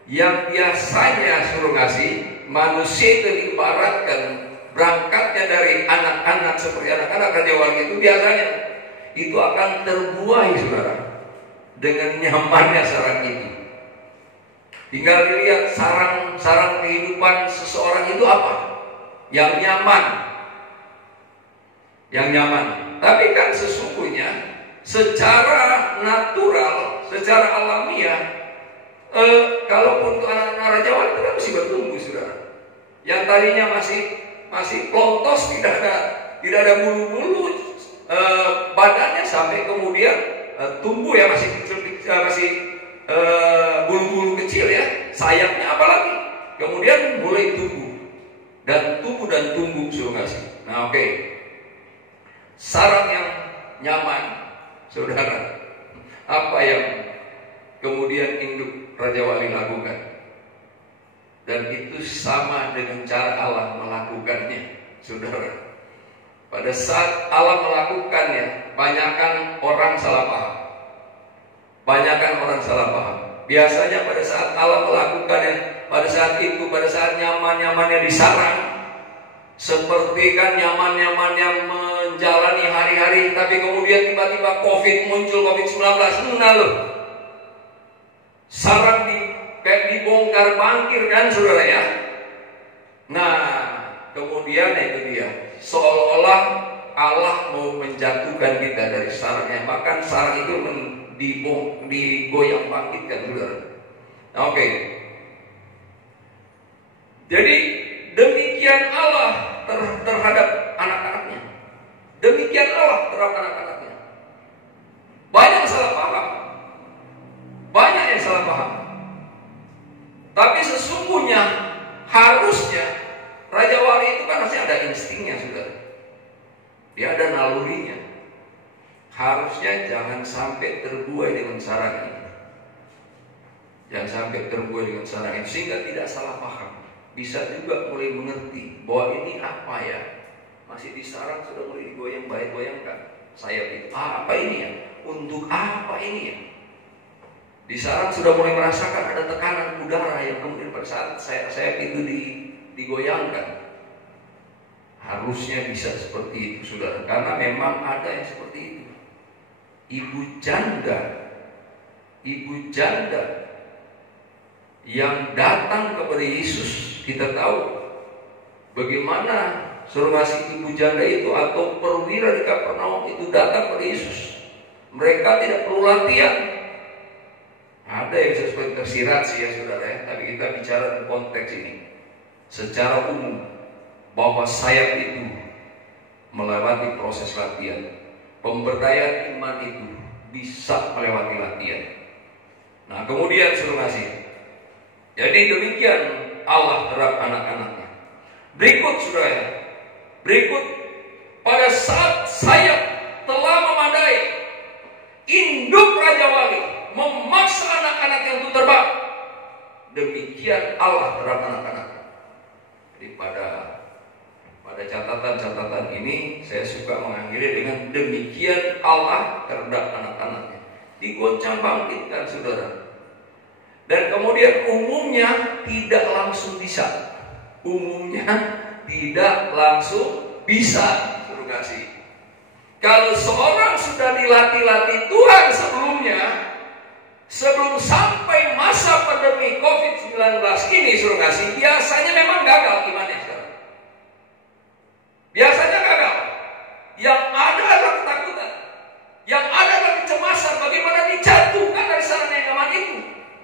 Yang biasanya suruh ngasih, manusia itu diibaratkan berangkatnya dari anak-anak seperti anak-anak Raja Wali itu biasanya itu akan terbuai, saudara, dengan nyamannya sarang itu. Tinggal dilihat sarang kehidupan seseorang itu apa? Yang nyaman. Yang nyaman. Tapi kan sesungguhnya secara natural, secara alamiah, kalaupun untuk anak-anak Raja Wali itu kan masih bertumbuh, saudara. Yang tadinya masih plontos, tidak ada bulu-bulu, badannya sampai kemudian tumbuh ya, masih bulu-bulu kecil ya, sayapnya apalagi, kemudian mulai tumbuh dan tumbuh suruh ngasih. Nah, oke. Sarang yang nyaman, saudara, apa yang kemudian induk Raja Wali lakukan? Dan itu sama dengan cara Allah melakukannya, saudara. Pada saat Allah melakukannya, banyakkan orang salah paham. Banyakkan orang salah paham. Biasanya pada saat Allah melakukannya, pada saat itu, pada saat nyaman-nyamannya di sarang, seperti kan nyaman-nyamannya menjalani hari-hari, tapi kemudian tiba-tiba COVID muncul, COVID-19, nah loh, sarang kayak dibongkar bangkir kan, saudara ya. Nah, kemudian itu dia, seolah-olah Allah mau menjatuhkan kita dari sarangnya, bahkan sarang itu digoyang bangkitkan, saudara. Oke. Jadi demikian Allah terhadap anak-anaknya. Demikian Allah terhadap anak-anaknya. Banyak yang salah paham. Banyak yang salah paham. Tapi sesungguhnya harusnya Raja Wali itu kan masih ada instingnya, saudara. Dia ada nalurinya. Harusnya jangan sampai terbuai dengan sarang ini. Jangan sampai terbuai dengan sarang itu, sehingga tidak salah paham. Bisa juga mulai mengerti bahwa ini apa ya, masih di sarang sudah mulai digoyang-goyangkan sayap itu. Apa ini ya? Untuk apa ini ya? Di sarang sudah mulai merasakan ada tekanan udara yang kemudian pada saat sayap itu digoyangkan. Harusnya bisa seperti itu, saudara, karena memang ada yang seperti itu. Ibu janda yang datang kepada Yesus, kita tahu bagaimana suruh ngasih ibu janda itu atau perwira di Kapernaum itu datang kepada Yesus. Mereka tidak perlu latihan. Ada yang sesuai tersirat sih ya, saudara ya, tapi kita bicara di konteks ini secara umum, bahwa sayap itu melewati proses latihan. Pemberdayaan iman itu bisa melewati latihan. Nah, kemudian suruh ngasih. Jadi demikian Allah terhadap anak-anaknya. Berikut, saudara, berikut pada saat sayap telah memadai, induk Raja Wali memaksa anak-anaknya untuk terbang. Demikian Allah terhadap anak-anaknya. Jadi pada catatan-catatan ini saya suka mengakhiri dengan demikian Allah terhadap anak-anaknya. Digoncang bangkitkan, saudara. Dan kemudian umumnya tidak langsung bisa. Umumnya tidak langsung bisa, suruh kasih. Kalau seorang sudah dilatih-latih Tuhan sebelumnya, sebelum sampai masa pandemi COVID-19 ini, suruh kasih, biasanya memang gagal imannya, saudara. Biasanya gagal. Yang ada adalah ketakutan. Yang ada adalah kecemasan. Bagaimana dijatuhkan dari sarang yang nyaman itu.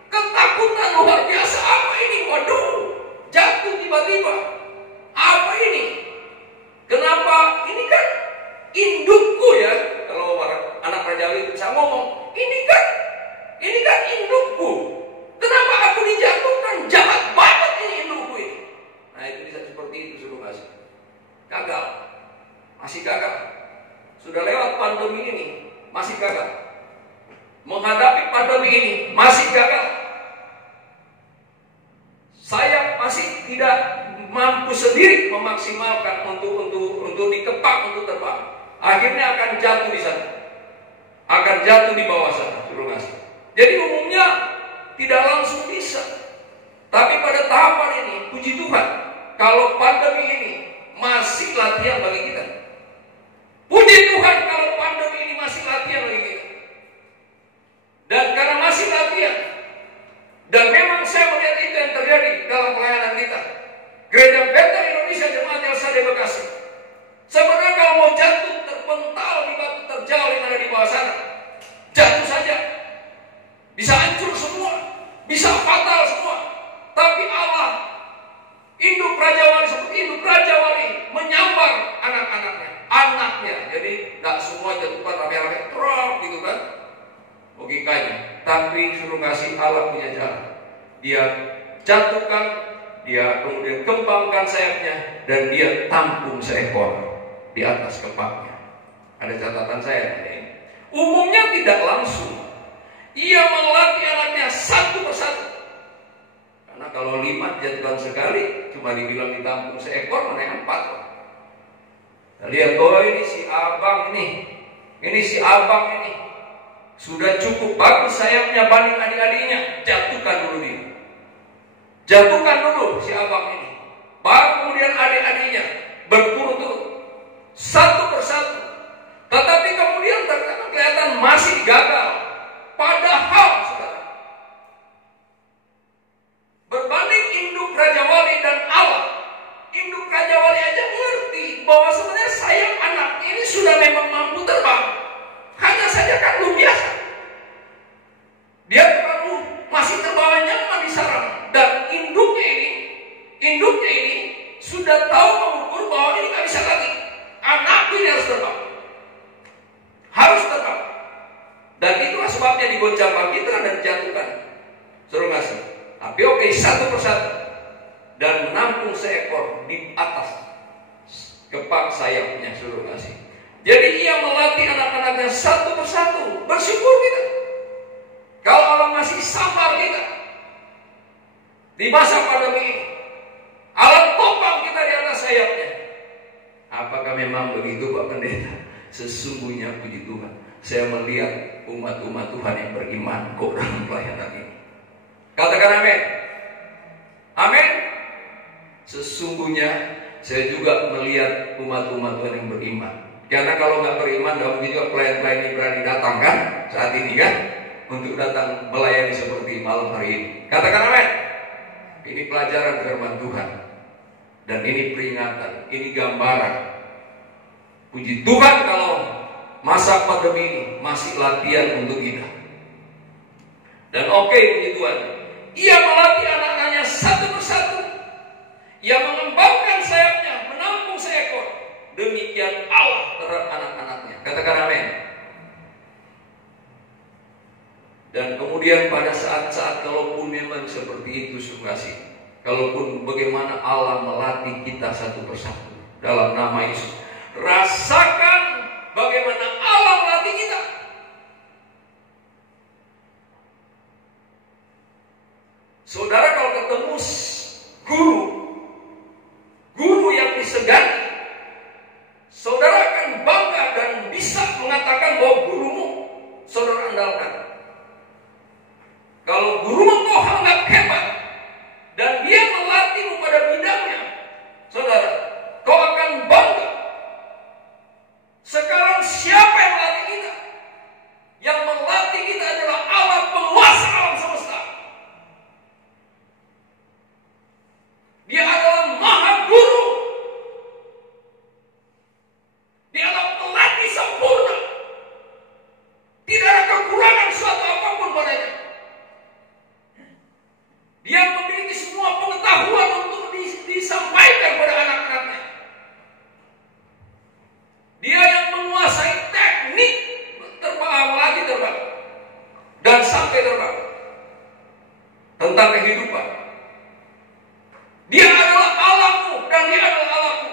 Ketakutan luar biasa. Apa ini? Waduh, jatuh tiba-tiba. itu bisa ngomong, ini kan indukku. Kenapa aku dijatuhkan? Jahat banget ini indukku ini. Nah itu bisa seperti itu, suruh kasih. Gagal, masih gagal. Sudah lewat pandemi ini, masih gagal. Menghadapi pandemi ini, masih gagal. Saya masih tidak mampu sendiri memaksimalkan untuk dikepak untuk terbang. Akhirnya akan jatuh di sana, akan jatuh di bawah sana, suruh ngasih. Jadi umumnya tidak langsung bisa. Tapi pada tahapan ini, puji Tuhan, kalau pandemi ini masih latihan bagi kita. Puji Tuhan kalau pandemi ini masih latihan bagi kita. Dan karena masih latihan, dan memang saya melihat itu yang terjadi dalam pelayanan kita. Gereja Bethel Indonesia Jemaat Elsada Bekasi. Sebenarnya kalau mau jatuh terpental di batu terjal yang ada di bawah sana, jatuh saja. Bisa hancur semua, bisa fatal semua. Tapi Allah, induk Raja Wali seperti induk Raja Wali menyambar anaknya. Jadi nggak semua jatuh tapi anaknya terang gitu kan, logikanya. Tapi suruh kasih Allah punya jalan. Dia jatuhkan, dia kemudian kembangkan sayapnya, dan dia tampung seekor di atas kepaknya. Ada catatan saya ini. Umumnya tidak langsung. Ia melatih anaknya satu persatu. Karena kalau 5 jatuhkan sekali, cuma dibilang ditampung seekor, mana yang 4. Nah, lihat, oh ini si abang ini si abang ini. Sudah cukup bagus sayapnya banding adik-adiknya. Jatuhkan dulu dia. Jatuhkan dulu si abang ini. Baru kemudian adik-adiknya berturut-turut satu persatu. Tetapi kemudian ternyata kelihatan masih gagal. Padahal saudara, berbanding induk Raja Wali dan Allah, induk Raja Wali aja mengerti bahwa sebenarnya sayap anak ini sudah memang mampu terbang. Hanya saja kan belum biasa. Dia perlu masih terbawa nyaman di sarang. Dan induknya ini sudah tahu mengukur bahwa ini nggak bisa lagi. Anakku ini harus terbang. Harus terbang. Dan itulah sebabnya digoncang bangkitkan dan dijatuhkan. Suruh ngasih. Tapi oke, satu persatu. Dan menampung seekor di atas kepak sayapnya, suruh ngasih. Jadi ia melatih anak-anaknya satu persatu. Bersyukur kita. Kalau Allah masih sabar kita di masa pandemi ini, Allah topang kita di atas sayapnya. Apakah memang begitu Pak Pendeta? Sesungguhnya puji Tuhan, saya melihat umat-umat Tuhan yang beriman kok dalam pelayanan ini. Katakan amin. Amin. Sesungguhnya saya juga melihat umat-umat Tuhan yang beriman. Karena kalau nggak beriman, dalam juga pelayan-pelayan ini berani datang kan saat ini kan, untuk datang melayani seperti malam hari ini. Katakan amin. Ini pelajaran firman Tuhan, dan ini peringatan, ini gambaran. Puji Tuhan kalau masa pandemi ini masih latihan untuk kita. Dan oke, puji Tuhan, ia melatih anak-anaknya satu persatu. Ia mengembangkan sayapnya, menampung seekor. Demikian Allah terhadap anak-anaknya. Katakan amin. Dan kemudian pada saat-saat kalaupun memang seperti itu, sukasi, kalaupun bagaimana Allah melatih kita satu persatu dalam nama Yesus, rasakan bagaimana Allah melatih kita. Saudara kalau ketemu guru yang disegani, saudara akan bangga dan bisa mengatakan bahwa gurumu saudara andalkan. Kalau guru kau anggap hebat dan dia melatihmu pada bidangnya, saudara, kau akan bangga. Sekarang siapa yang melatih kita? Yang melatih kita adalah Allah, penguasa alam semesta. sampai terbang. Tentang kehidupan. Dia adalah Allahmu dan dia adalah Allahku.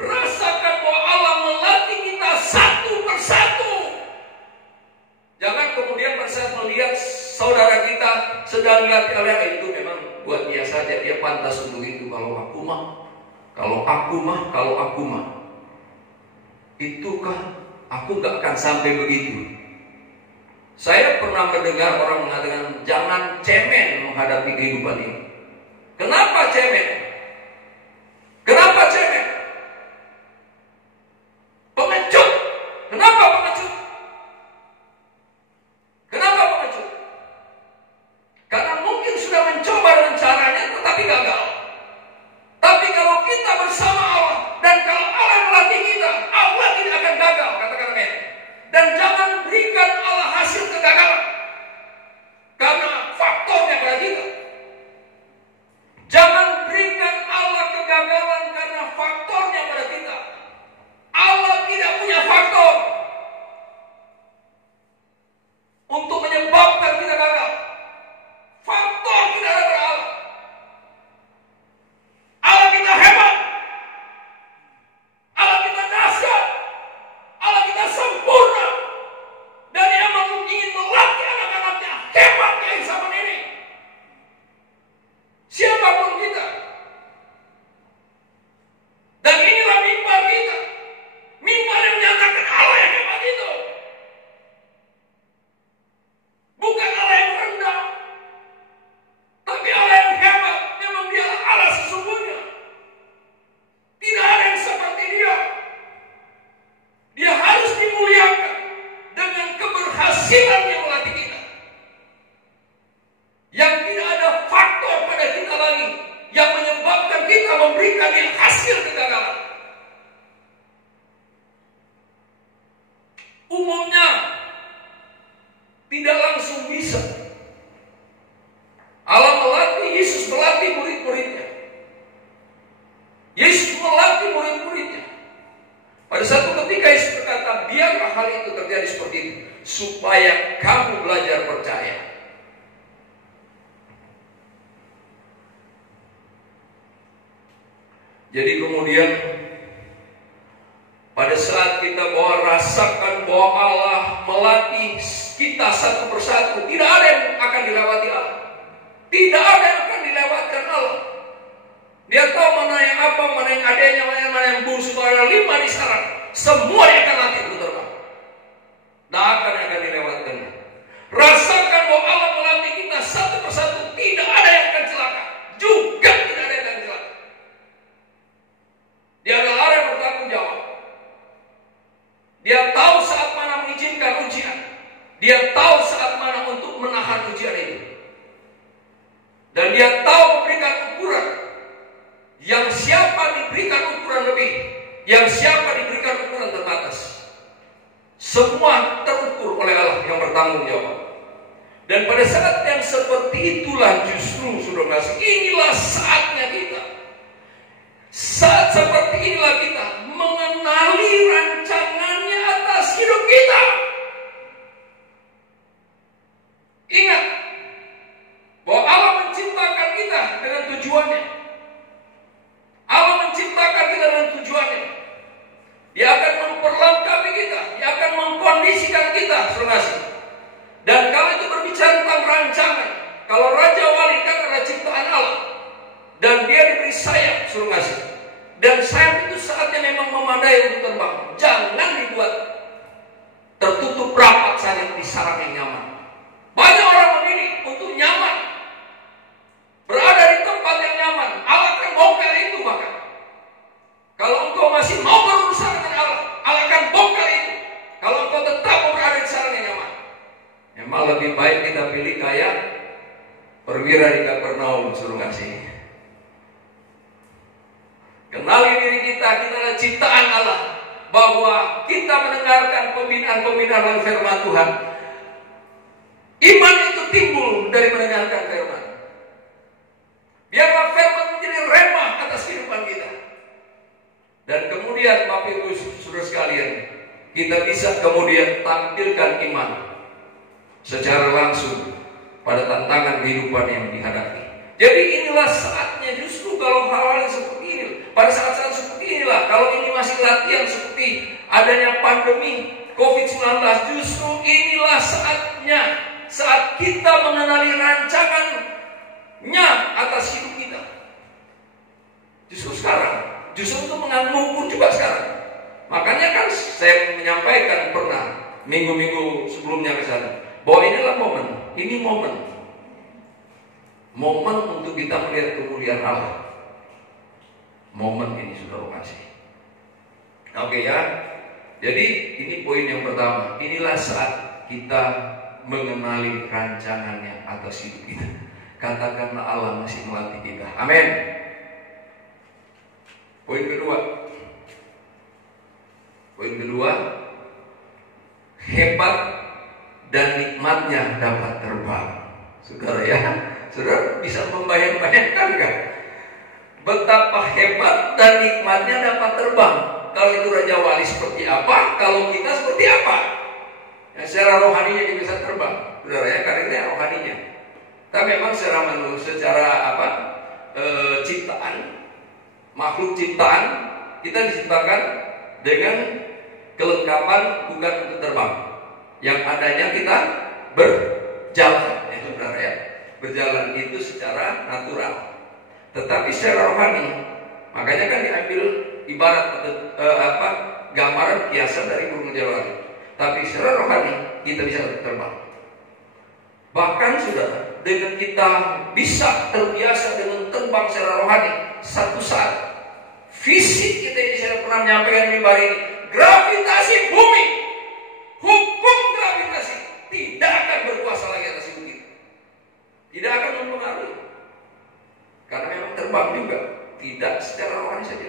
Rasakan bahwa Allah melatih kita satu persatu. Jangan kemudian pada saat melihat saudara kita sedang dilatih oleh Allah, itu memang buat dia saja, dia pantas untuk itu. Kalau aku mah. Itu kan aku gak akan sampai begitu. Saya pernah mendengar orang mengatakan jangan cemen menghadapi kehidupan ini. Kenapa cemen? Kenapa cemen? Pengecut. Kenapa pengecut? Kenapa pengecut? Karena mungkin sudah mencoba dengan caranya tetapi gagal. Tapi kalau kita bersama Allah dan kalau Allah melatih kita, Allah tidak akan gagal, katakan amin. Dan jangan berikan Allah hasil kegagalan karena faktornya pada kita. Jangan berikan Allah kegagalan karena faktornya pada kita. Allah tidak punya faktor untuk menyebabkan kita gagal. Faktor tidak ada pada Allah. Allah kita hebat. Allah kita dahsyat. Allah kita sempurna. Dan Dia ingin melatih anak-anaknya hebat kayak zaman ini. Siapapun kita. Dan inilah mimbar kita. Mimbar yang menyatakan Allah yang hebat itu. Bukan Allah yang rendah. Tapi Allah yang hebat. Memang Dialah Allah sesungguhnya. Tidak ada yang seperti Dia. Dia harus dimuliakan dengan keberhasilan yang melatih kita. Yang tidak ada faktor pada kita lagi yang menyebabkan kita memberikan Dia hasil kegagalan. Umumnya tidak langsung bisa. Allah melatih, Yesus melatih murid-muridnya. Yesus melatih murid-muridnya. Pada satu ketika Yesus berkata, biarlah hal itu terjadi seperti itu, supaya kamu belajar percaya. Jadi kemudian pada saat kita rasakan bahwa Allah melatih kita satu persatu, tidak ada yang akan dilewati Allah. Tidak ada yang akan dilewatkan Allah. Dia tahu mana yang apa, mana yang adanya, mana yang bungsu, ada 5 di sarang. Semua Dia akan latih untuk terbang. Tidak akan dilewatkan. Rasakan bahwa Allah melatih kita satu persatu. Tidak ada yang akan celaka. Juga tidak ada yang akan celaka. Dia adalah Allah yang bertanggung jawab. Dia tahu saat mana mengizinkan ujian. Dia tahu saat mana untuk menahan ujian itu. Dan Dia tahu memberikan ukuran. Yang siapa diberikan ukuran lebih, yang siapa diberikan ukuran terbatas. Semua terukur oleh Allah yang bertanggung jawab. Dan pada saat yang seperti itulah justru, saudara, inilah saatnya kita. Saat seperti inilah kita mengenali rancangannya atas hidup kita. Ingat bahwa Allah menciptakan kita dengan tujuannya. Allah menciptakan kita dengan tujuannya. Dia akan memperlengkapi kita. Dia akan mengkondisikan kita, saudara. Dan kalau itu berbicara tentang rancangan, kalau Raja Wali kan adalah ciptaan Allah, dan dia diberi sayap, saudara. Dan sayap itu saatnya memang memadai untuk terbang. Jangan dibuat tertutup rapat saja di sarang yang nyaman. Banyak orang memilih untuk nyaman, berada di tempat yang nyaman. Allah akan bongkar itu bahkan. Kalau engkau masih mau berurusan dengan Allah, Allah akan bongkar itu. Kalau engkau tetap berada di sarang yang nyaman, memang lebih baik kita pilih kayak perwira di Kapernaum, suruh kasih. Kenali diri kita adalah ciptaan Allah. Bahwa kita mendengarkan pembinaan-pembinaan firman Tuhan. Iman itu timbul dari mendengarkan firman. Biarlah firman menjadi remah atas kehidupan kita. Dan kemudian Bapak Ibu saudara sekalian, kita bisa kemudian tampilkan iman secara langsung pada tantangan kehidupan yang dihadapi. Jadi inilah saatnya, justru kalau hal-hal yang seperti ini, pada saat-saat seperti inilah, kalau ini masih latihan seperti adanya pandemi COVID-19, justru inilah saatnya, saat kita mengenali rancangannya atas hidup kita. Justru sekarang, justru untuk mengukur juga sekarang. Makanya kan saya menyampaikan pernah minggu-minggu sebelumnya ke sana, bahwa inilah momen, ini momen untuk kita melihat kemuliaan Allah. Momen ini sudah kasih. Oke ya. Jadi ini poin yang pertama. Inilah saat kita mengenali rancangannya atas hidup kita. Katakanlah Allah masih melatih kita. Amin. Poin kedua, hebat dan nikmatnya dapat terbang. Saudara ya, saudara bisa membayangkan kan? Betapa hebat dan nikmatnya dapat terbang. Kalau itu Raja Wali seperti apa, kalau kita seperti apa? Ya, secara rohaninya kita bisa terbang, saudara ya, karena ini rohaninya. Tapi memang secara ciptaan, makhluk ciptaan, kita diciptakan dengan kelengkapan bukan untuk terbang. Yang adanya kita berjalan, ya saudara ya. Berjalan itu secara natural. Tetapi secara rohani, makanya kan diambil ibarat gambaran kiasan dari burung Raja Wali. Tapi secara rohani kita bisa terbang. Bahkan saudara, dengan kita bisa terbiasa dengan terbang secara rohani, satu saat fisik kita ini, saya pernah menyampaikan di mimbar ini, gravitasi bumi, hukum gravitasi tidak akan berkuasa lagi atas hidup kita. Tidak akan mempengaruhi. Karena memang terbang juga, tidak secara rohani saja,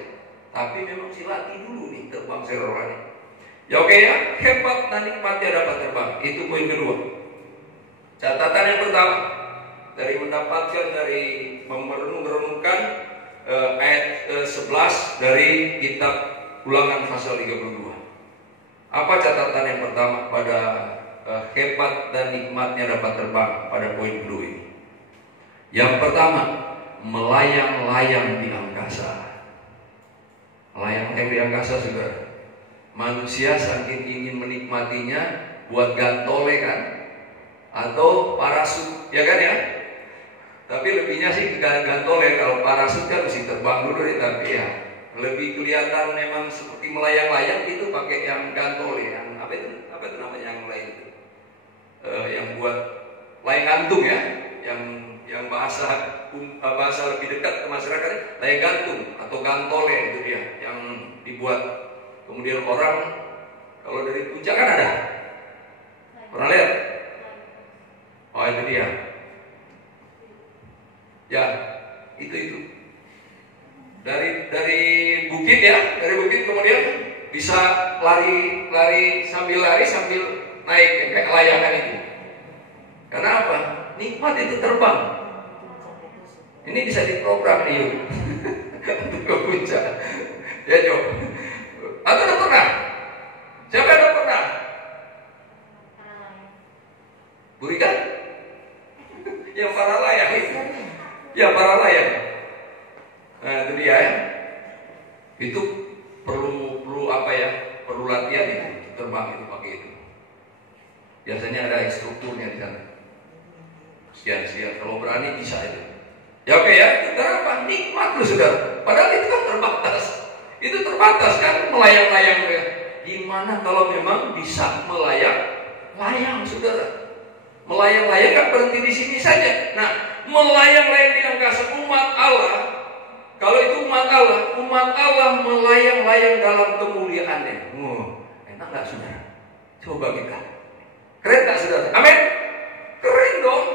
tapi memang silatih dulu nih terbang secara rohani. Ya oke ya, hebat dan nikmatnya dapat terbang. Itu poin kedua. Catatan yang pertama dari merenungkan ayat 11 dari kitab Ulangan pasal 32. Apa catatan yang pertama pada hebat dan nikmatnya dapat terbang pada poin kedua ini? Yang pertama, melayang-layang di angkasa. Melayang-layang di angkasa juga. Manusia saking ingin menikmatinya buat gantole kan, atau parasut, ya kan ya. Tapi lebihnya sih gantole. Kalau parasut kan mesti terbang dulu nih, tapi ya lebih kelihatan memang seperti melayang-layang itu pakai yang gantole, yang apa itu namanya yang lain itu, yang buat layang gantung ya, yang bahasa lebih dekat ke masyarakat, layang gantung atau gantole itu dia, yang dibuat kemudian orang kalau dari puncak kan ada, pernah lihat? Oh itu dia, ya itu dari bukit ya, dari bukit kemudian bisa lari sambil naik kayak layangan itu. Karena apa? Nikmat itu terbang. Ini bisa diprogram nih untuk ke puncak. Ya Jo. Atau udah pernah? Siapa yang udah pernah? Burikan? Yang para layang itu. Ya para layang. Nah itu dia ya. Itu perlu apa ya? Perlu latihan itu, terbang itu pakai itu. Biasanya ada instrukturnya di sana. Sekian, kalau berani bisa itu. Ya oke ya, kenapa? Nikmat loh saudara. Padahal itu kan terbatas. Itu terbatas kan melayang-layang ya. Gimana kalau memang bisa melayang-layang saudara? Melayang-layang kan berhenti di sini saja. Nah, melayang-layang di angkasa umat Allah. Kalau itu umat Allah melayang-layang dalam kemuliaannya. Enak nggak saudara? Coba kita. Keren nggak saudara? Amin. Keren dong.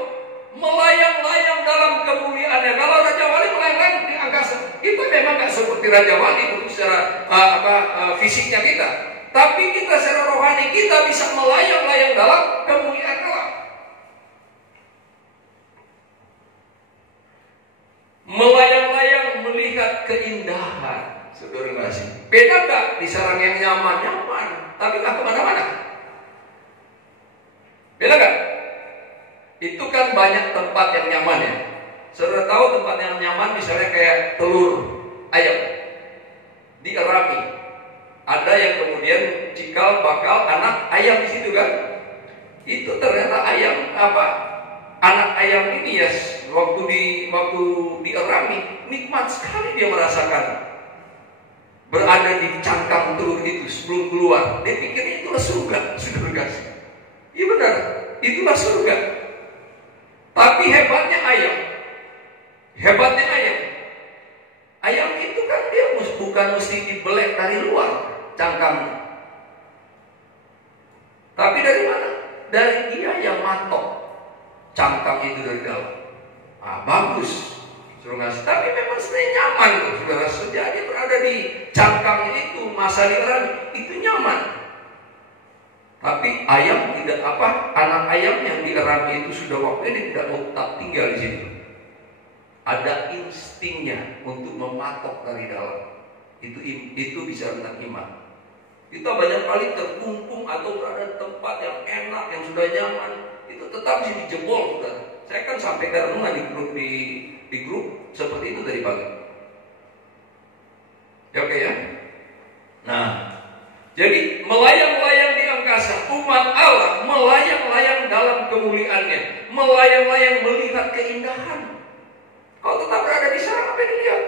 Melayang-layang dalam kemuliaannya. Kalau Raja Wali melayang-layang di angkasa, itu memang nggak seperti Raja Wali untuk secara fisiknya kita. Tapi kita secara rohani kita bisa melayang-layang dalam kemuliaan Allah. Melayang-layang melihat keindahan. Saudara kasih. Beda nggak di sarang yang nyaman? tapi nggak kemana-mana. Beda nggak? Itu kan banyak tempat yang nyaman ya. Saudara tahu tempat yang nyaman misalnya kayak telur ayam dierami. Ada yang kemudian cikal bakal anak ayam di situ kan? Itu ternyata ayam apa? Anak ayam ini ya waktu dierami nikmat sekali dia merasakan berada di cangkang telur itu sebelum keluar. Dia pikir itulah surga, surga. Iya benar, itulah surga. Tapi hebatnya ayam itu kan dia bukan mesti dibelek dari luar cangkangnya. Tapi dari mana? Dari dia yang matok cangkang itu dari dalam. Bagus. Tapi memang sebenarnya nyaman loh, saudara. Sejak dia berada di cangkangnya itu, masa dierami, itu nyaman. Tapi ayam tidak anak ayam yang dierami itu sudah waktunya tidak mau tetap tinggal di situ. Ada instingnya untuk mematok dari dalam. Itu bisa tentang iman. Kita banyak kali terkungkung atau berada di tempat yang enak, yang sudah nyaman, itu tetap bisa dijebol, saudara. Saya kan sampai renungan di grup seperti itu tadi pagi. Ya, oke ya. Nah, jadi melayang-layang di angkasa, umat Allah melayang-layang dalam kemuliaannya, melayang-layang melihat keindahan. Kalau tetap berada di sarang, apa yang dilihat?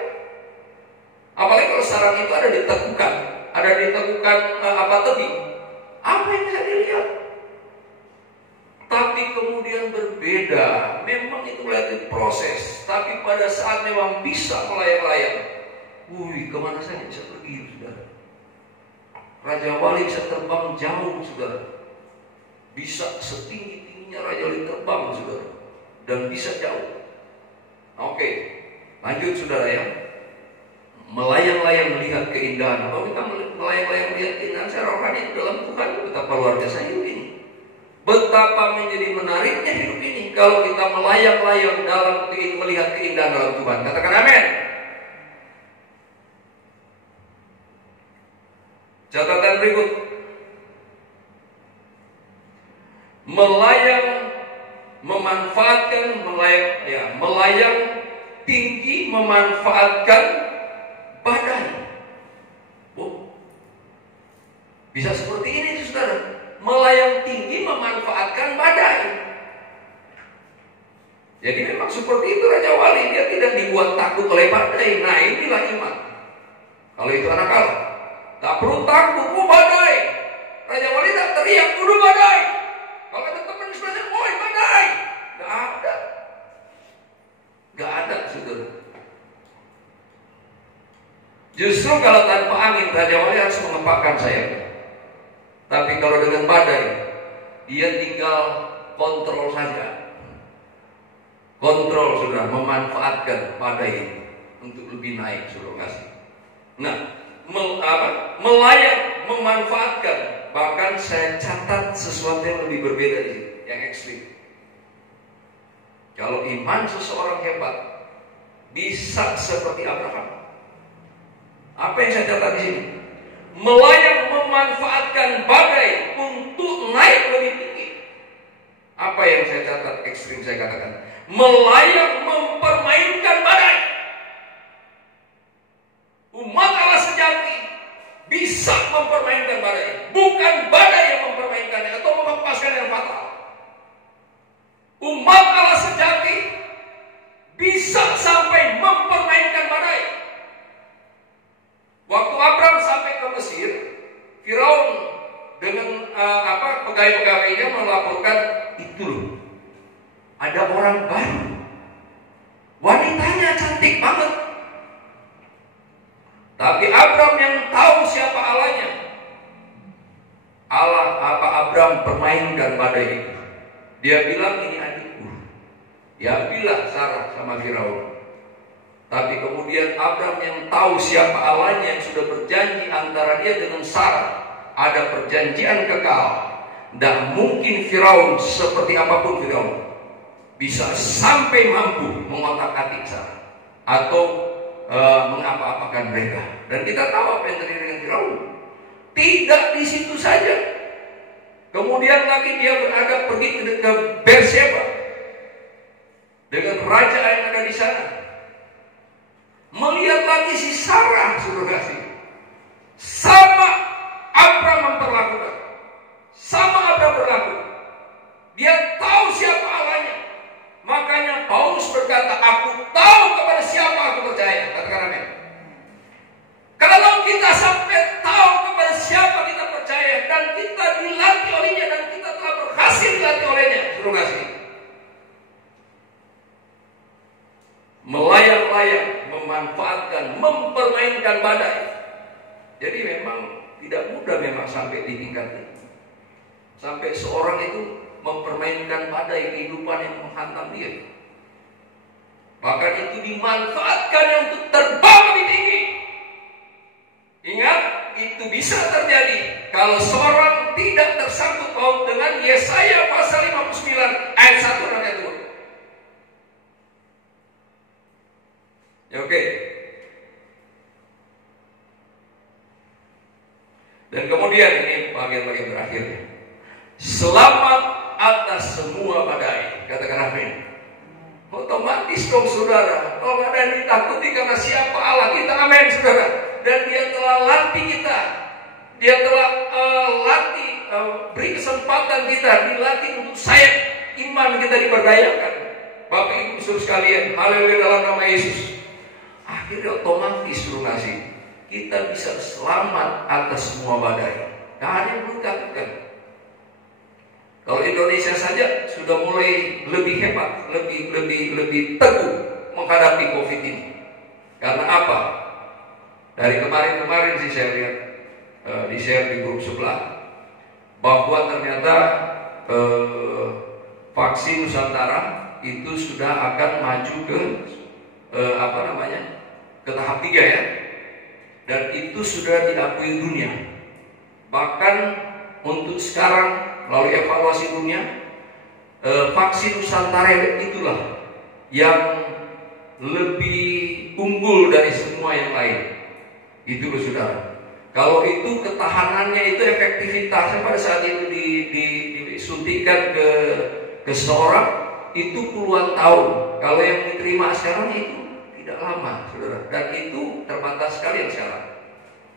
Apalagi kalau sarang itu ada di tekukan tebing, apa yang bisa dilihat? Tapi kemudian berbeda. Memang itu melewati proses. Tapi pada saat memang bisa melayang-layang, kemana saja bisa pergi, saudara. Raja Wali bisa terbang jauh, saudara. Bisa setinggi-tingginya Raja Wali terbang, saudara. Dan bisa jauh. Oke, lanjut saudara ya. Melayang-layang melihat keindahan. Kalau kita melayang-layang melihat keindahan secara rohani itu dalam Tuhan, betapa luar biasa hidup ini. Betapa menjadi menariknya hidup ini kalau kita melayang-layang dalam melihat keindahan dalam Tuhan. Katakan amin. Catatan berikut. Melayang tinggi memanfaatkan badan. Bisa seperti ini, saudara. Melayang tinggi memanfaatkan badai. Jadi memang seperti itu Raja Wali. Dia tidak dibuat takut oleh badai. Nah, inilah iman. Kalau itu anak Allah, tak perlu takut, badai. Raja Wali tak teriak, udah badai. Kalau ada teman sebenarnya, badai. Gak ada, saudara. Justru kalau tanpa angin, Raja Wali harus mengepakkan sayapnya. Tapi kalau dengan badai, dia tinggal kontrol saja. Kontrol, sudah memanfaatkan badai ini untuk lebih naik, sudah kasih. Nah, melayang, memanfaatkan. Bahkan saya catat sesuatu yang lebih berbeda di sini, yang ekstrim. Kalau iman seseorang hebat, bisa seperti Abraham. Apa yang saya catat di sini? Melayang memanfaatkan badai untuk naik lebih tinggi. Apa yang saya catat ekstrim saya katakan? Melayang mempermainkan badai. Umat Allah sejati bisa mempermainkan badai, bukan badai yang mempermainkannya atau menghempaskan yang fatal. Umat Allah sejati bisa sampai mempermainkan badai. Waktu Abraham sampai ke Mesir, Firaun dengan pegawai-pegawainya melaporkan, itu loh, ada orang baru, wanitanya cantik banget. Tapi Abraham yang tahu siapa Allahnya, Abraham permainkan badai itu. Dia bilang, ini adikku. Ya bilang Sarah sama Firaun. Tapi kemudian Abraham yang tahu siapa Allahnya, yang sudah berjanji antara dia dengan Sarah, ada perjanjian kekal. Dan mungkin Firaun, seperti apapun Firaun, bisa sampai mampu mengotak-atik Sarah atau mengapa-apakan mereka. Dan kita tahu apa yang terjadi dengan Firaun. Tidak di situ saja. Kemudian lagi dia berangkat pergi ke Beersheba dengan raja yang ada di sana. Melihat lagi si Sarah, saudara kasih. Sama Abraham memperlakukan. Sama Abraham berlaku. Dia tahu siapa Allahnya. Makanya Paulus berkata, aku tahu kepada siapa aku percaya. Katakan amin. Kalau kita sampai tahu kepada siapa kita percaya dan kita dilatih olehnya dan kita telah berhasil dilatih olehnya, suruh kasih. Melayang-layang, memanfaatkan, mempermainkan badai. Jadi memang tidak mudah memang sampai di tingkat itu. Sampai seorang itu mempermainkan badai kehidupan yang menghantam dia. Bahkan itu dimanfaatkannya untuk terbang lebih tinggi. Ingat, itu bisa terjadi kalau seorang tidak tersangkut paut dengan Yesaya pasal 59 ayat 1 dan ayat 2. Ya, oke. Dan kemudian ini bagian-bagian terakhir. Selamat atas semua badai. Katakan amin. Otomatis dong saudara. Kalau ada yang ditakuti karena siapa Allah kita, amin saudara. Dan dia telah latih kita. Dia telah beri kesempatan kita, dilatih untuk sayap iman kita diberdayakan. Bapak Ibu saudara sekalian, haleluya dalam nama Yesus. Akhirnya otomatis suruh ngasih. Kita bisa selamat atas semua badai. Gak ada yang perlu takutkan. Kalau Indonesia saja sudah mulai lebih hebat, lebih teguh menghadapi COVID ini. Karena apa? Dari kemarin sih saya lihat di share di grup sebelah bahwa ternyata vaksin Nusantara itu sudah akan maju ke ke tahap 3 ya. Dan itu sudah diakui dunia. Bahkan untuk sekarang melalui evaluasi dunia, vaksin Nusantara itulah yang lebih unggul dari semua yang lain. Itu saudara. Kalau itu ketahanannya itu efektivitasnya pada saat itu disuntikan ke seseorang itu puluhan tahun. Kalau yang diterima sekarang itu tidak lama, saudara. Dan itu terbatas sekali yang sekarang.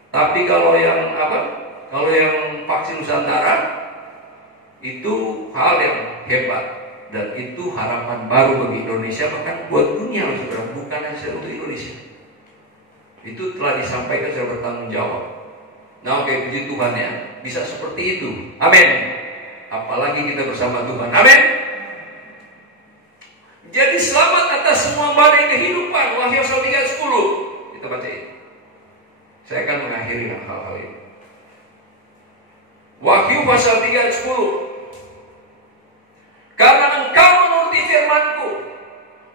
Tapi kalau yang Kalau yang vaksin Nusantara itu hal yang hebat dan itu harapan baru bagi Indonesia, bahkan buat dunia, saudara, bukan hanya untuk Indonesia. Itu telah disampaikan secara bertanggung jawab. Nah, oke, puji Tuhan ya, bisa seperti itu. Amin. Apalagi kita bersama Tuhan. Amin. Jadi selamat atas semua badai kehidupan. Wahyu 3:10. Kita baca ini. Saya akan mengakhiri hal-hal ini. Wahyu pasal 3:10. Karena engkau menuruti firman-Ku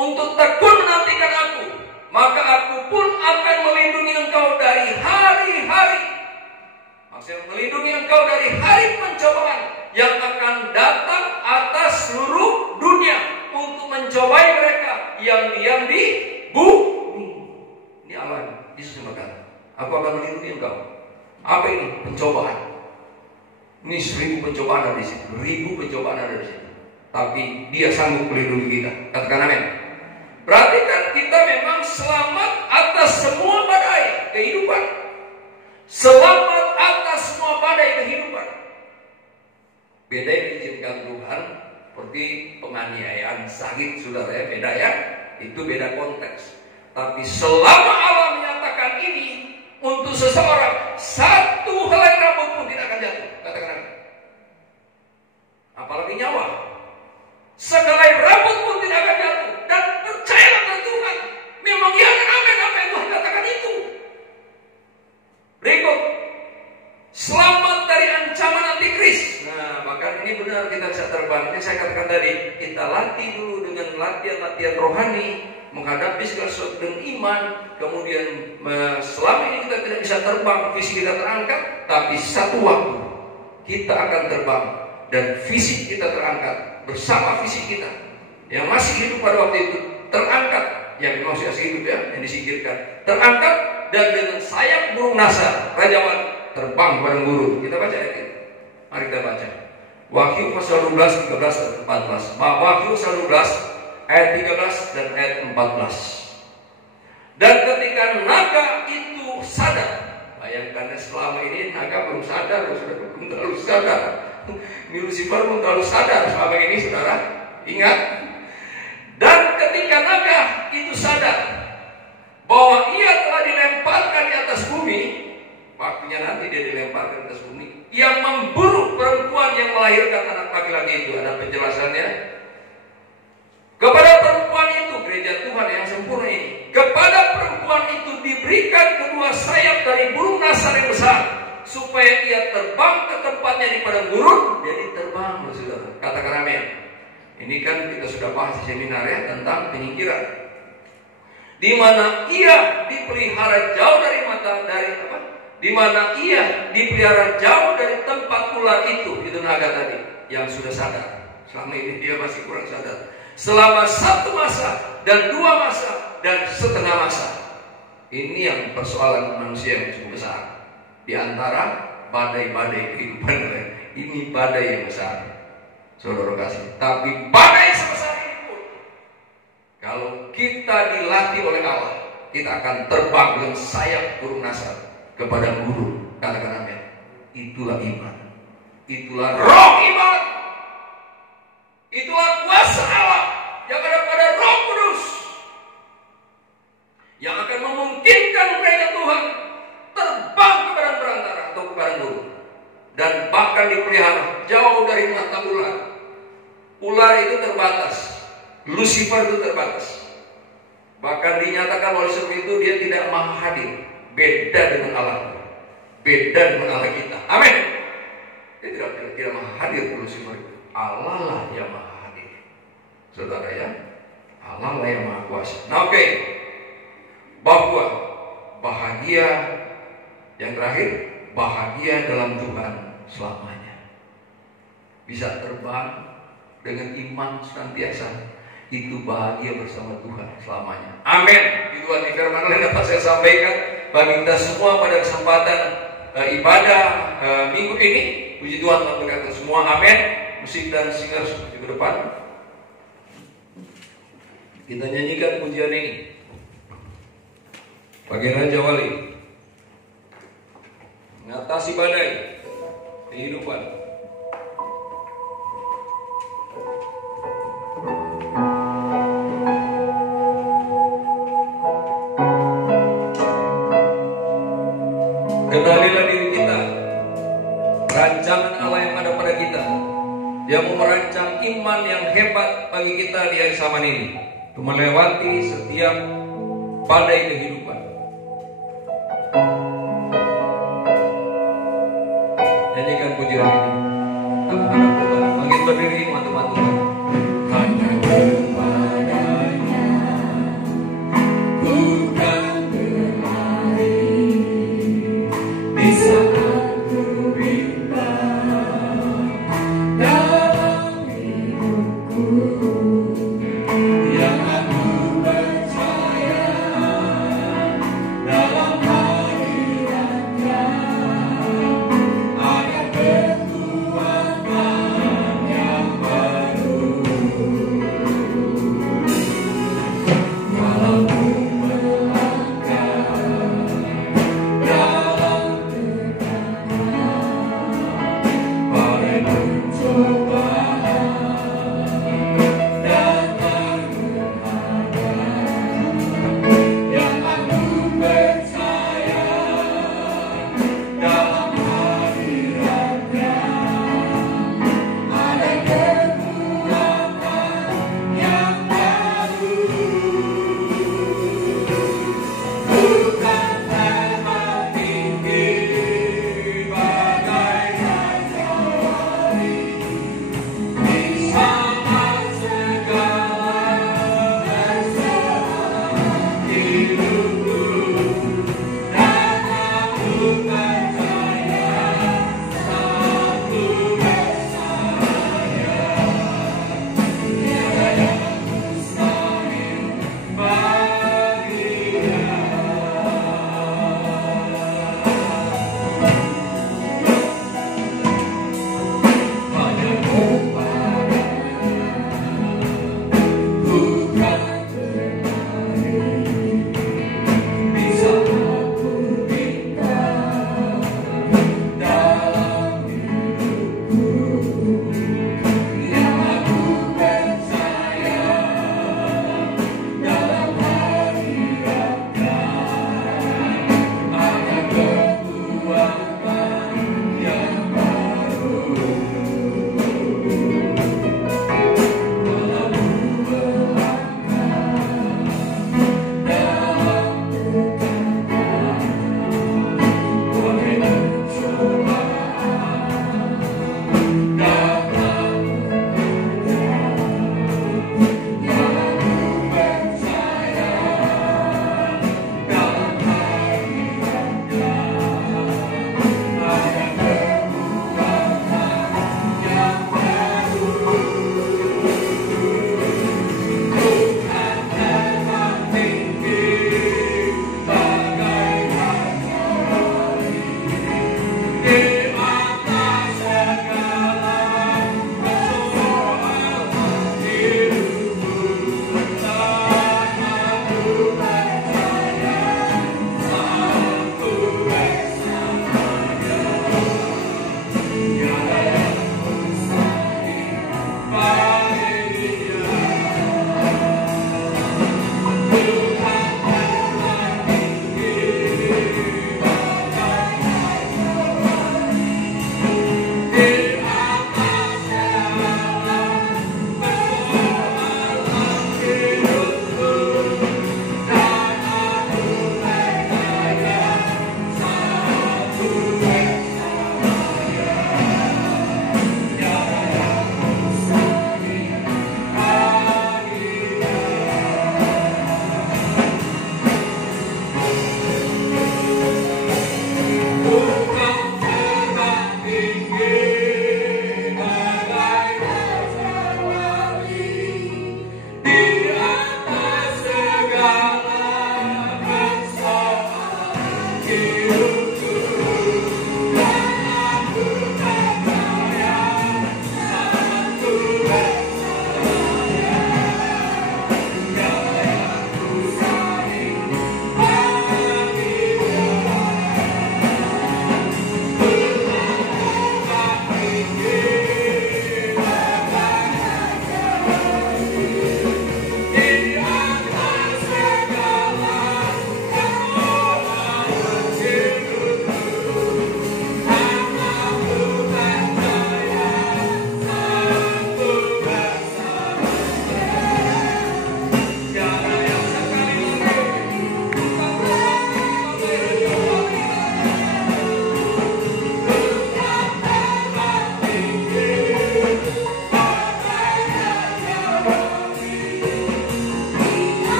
untuk tekun menantikan Aku, maka Aku pun akan melindungi engkau dari hari-hari. Maksudnya melindungi engkau dari hari pencobaan yang akan datang atas seluruh dunia untuk mencobai mereka yang diam di bumi. Ini Allah Yesus berkata, Aku akan melindungi engkau. Apa ini? Pencobaan. Ini 1000 pencobaan ada di situ, 1000 pencobaan ada di situ. Tapi Dia sanggup melindungi kita. Katakan amin. Berarti kan kita memang selamat atas semua badai kehidupan. Selamat atas semua badai kehidupan. Beda yang diizinkan Tuhan, seperti penganiayaan, sakit, saudara ya, beda ya. Itu beda konteks. Tapi selama Allah menyatakan ini untuk seseorang, satu helai rambut pun tidak akan jatuh. Katakan amin. Apalagi nyawa. Sehelai rambut pun tidak akan jatuh. Dan percayalah pada Tuhan. Memang ya akan amin apa yang Tuhan katakan itu. Berikut. Selamat dari ancaman antikris. Nah, bahkan ini benar kita bisa terbang. Ini saya katakan tadi, kita latih dulu dengan latihan rohani, menghadapi segala sesuatu dengan iman. Kemudian selama ini kita tidak bisa terbang, fisik kita terangkat, tapi satu waktu kita akan terbang dan fisik kita terangkat bersama fisik kita yang masih hidup pada waktu itu terangkat, yang masih hidup ya, yang disingkirkan terangkat, dan dengan sayap burung nasa rajawan terbang bareng burung. Kita baca ayat itu. Mari kita baca. Wahyu pasal 12, 13 dan 14. Wahyu pasal 12 ayat 13 dan ayat 14. Dan ketika naga itu sadar, bayangkan selama ini naga belum sadar, saudara, belum terlalu sadar. Lucifer belum terlalu sadar selama ini, saudara. Ingat. Dan ketika naga itu sadar bahwa ia telah dilemparkan di atas bumi, waktunya nanti dia dilemparkan di atas bumi, yang memburu perempuan yang melahirkan anak laki-laki itu. Ada penjelasannya. Kepada perempuan itu, gereja Tuhan yang sempurna ini, kepada perempuan itu diberikan kedua sayap dari burung nasar yang besar, supaya ia terbang ke tempatnya di padang gurun. Jadi terbang, saudara. Katakan amin. Ini kan kita sudah bahas di seminar ya, tentang penyingkiran, di mana ia dipelihara jauh dari di mana ia dipelihara jauh dari tempat ular itu naga tadi yang sudah sadar. Selama ini dia masih kurang sadar. Selama 1 masa dan 2 masa dan setengah masa. Ini yang persoalan manusia yang cukup besar. Di antara badai-badai kehidupan, ini badai yang besar, saudara kasih. Tapi badai sebesar ini pun, kalau kita dilatih oleh Allah, kita akan terbang dengan sayap burung nasar kepada guru. Katakan amin. Itulah iman. Itulah roh iman. Itulah kuasa Allah yang ada pada Roh Kudus, yang akan memungkinkan gereja Tuhan terbang ke padang belantara atau ke padang gurun, dan bahkan dipelihara jauh dari mata ular. Ular itu terbatas, Lucifer itu terbatas. Bahkan dinyatakan oleh sebab itu dia tidak maha hadir. Beda dengan Allah, beda dengan Allah kita. Amin. Dia tidak maha hadir Lucifer itu. Allah lah yang maha hadir, saudara ya. Allah lah yang maha kuasa. Nah, oke. Bahwa bahagia yang terakhir, bahagia dalam Tuhan selamanya. Bisa terbang dengan iman senantiasa, itu bahagia bersama Tuhan selamanya. Amin. Itu firman yang dapat saya sampaikan bagi kita semua pada kesempatan ibadah minggu ini. Puji Tuhan telah berkata semua. Amin. Musik dan singer ke depan. Kita nyanyikan pujian ini. Bagi Raja Wali, mengatasi badai kehidupan. Kenalilah diri kita, rancangan Allah yang ada pada kita, yang mau merancang iman yang hebat bagi kita di hari zaman ini, untuk melewati setiap badai kehidupan. Nyanyikan pujian ini. Makin berdiri teman-teman. Hanya kepadanya, bukan berlari di saat ku bimbang dalam hidupku, yang aku percaya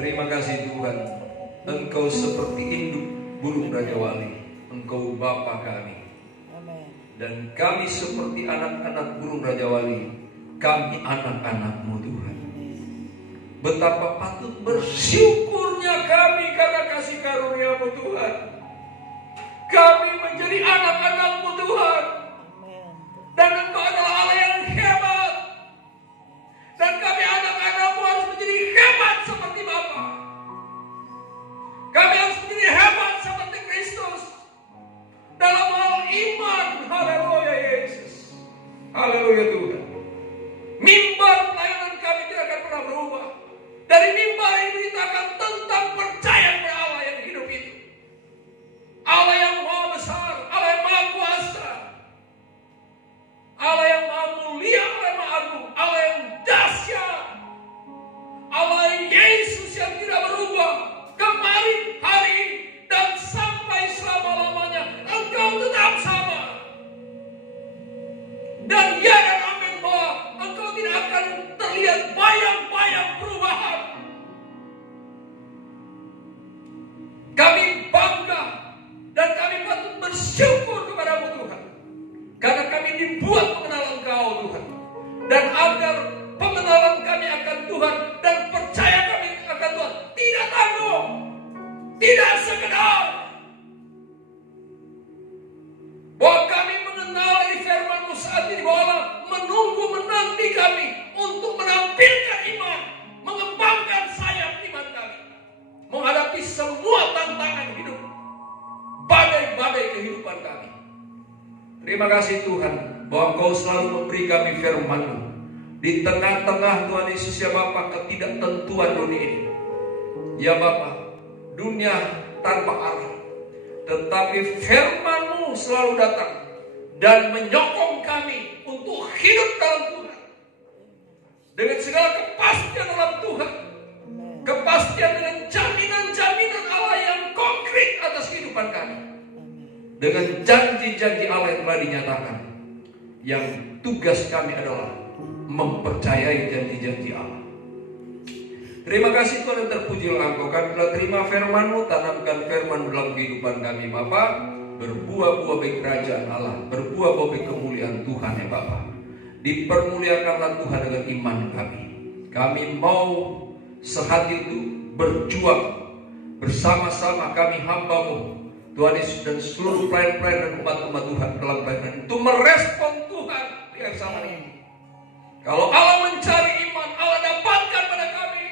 Terima kasih Tuhan, Engkau seperti induk burung Raja Wali. Engkau Bapa kami. Amin. Dan kami seperti anak-anak burung Raja Wali. Kami anak-anak-Mu Tuhan. Betapa patut bersyukurnya kami karena kasih karunia-Mu Tuhan. Kami menjadi anak-anak-Mu Tuhan. Amin. Dan Engkau adalah Allah yang hebat. Dan kami anak-anak-Mu harus menjadi hebat seperti Bapa. Kami harus menjadi hebat seperti Kristus dalam hal iman. Haleluya Yesus. Haleluya Tuhan. Mimbar pelayanan kami tidak akan pernah berubah. Dari mimbar ini beritakan tentang percaya kepada Allah yang hidup itu. Allah yang maha besar, Allah yang maha kuasa, Allah yang maha mulia, Allah yang maha agung, Allah yang dahsyat, Allah yang Yesus yang tidak berubah, kemarin, hari ini, dan sampai selama-lamanya. Engkau tetap sama. Dan ya dan amin bahwa Engkau tidak akan terlihat bayang-bayang perubahan. Kami bangga dan kami patut bersyukur kepada-Mu Tuhan. Karena kami dibuat mengenal Engkau Tuhan. Dan agar pengenalan kami akan Tuhan dan percaya kami akan Tuhan tidak tanggung, tidak sekedar bahwa kami mengenal dari firman-Mu saat ini, bahwa Allah menunggu menanti kami untuk menampilkan iman, mengembangkan sayap iman kami, menghadapi semua tantangan hidup, badai-badai kehidupan kami. Terima kasih Tuhan bahwa Engkau selalu memberi kami firman-Mu di tengah-tengah Tuhan Yesus ya Bapa ketidaktentuan dunia ini. Ya Bapa, dunia tanpa arah, tetapi firman-Mu selalu datang dan menyokong kami untuk hidup dalam Tuhan dengan segala kepastian dalam Tuhan, kepastian dengan jaminan-jaminan Allah yang konkret atas kehidupan kami, dengan janji-janji Allah yang telah dinyatakan, yang tugas kami adalah mempercayai janji-janji Allah. Terima kasih Tuhan dan terpujilah Engkau. Kami telah terima firman-Mu, tanamkan firman dalam kehidupan kami Bapa, berbuah-buah bagi kerajaan Allah, berbuah-buah bagi kemuliaan Tuhan ya Bapa. Dipermuliakanlah Tuhan dengan iman kami. Kami mau sehati itu berjuang bersama-sama kami hamba-Mu Tuhan Yesus dan seluruh pelayan-pelayan dan umat-umat Tuhan dalam pelayanan itu merespon Tuhan di akhir zaman ini. Kalau Allah mencari iman, Allah dapatkan pada kami.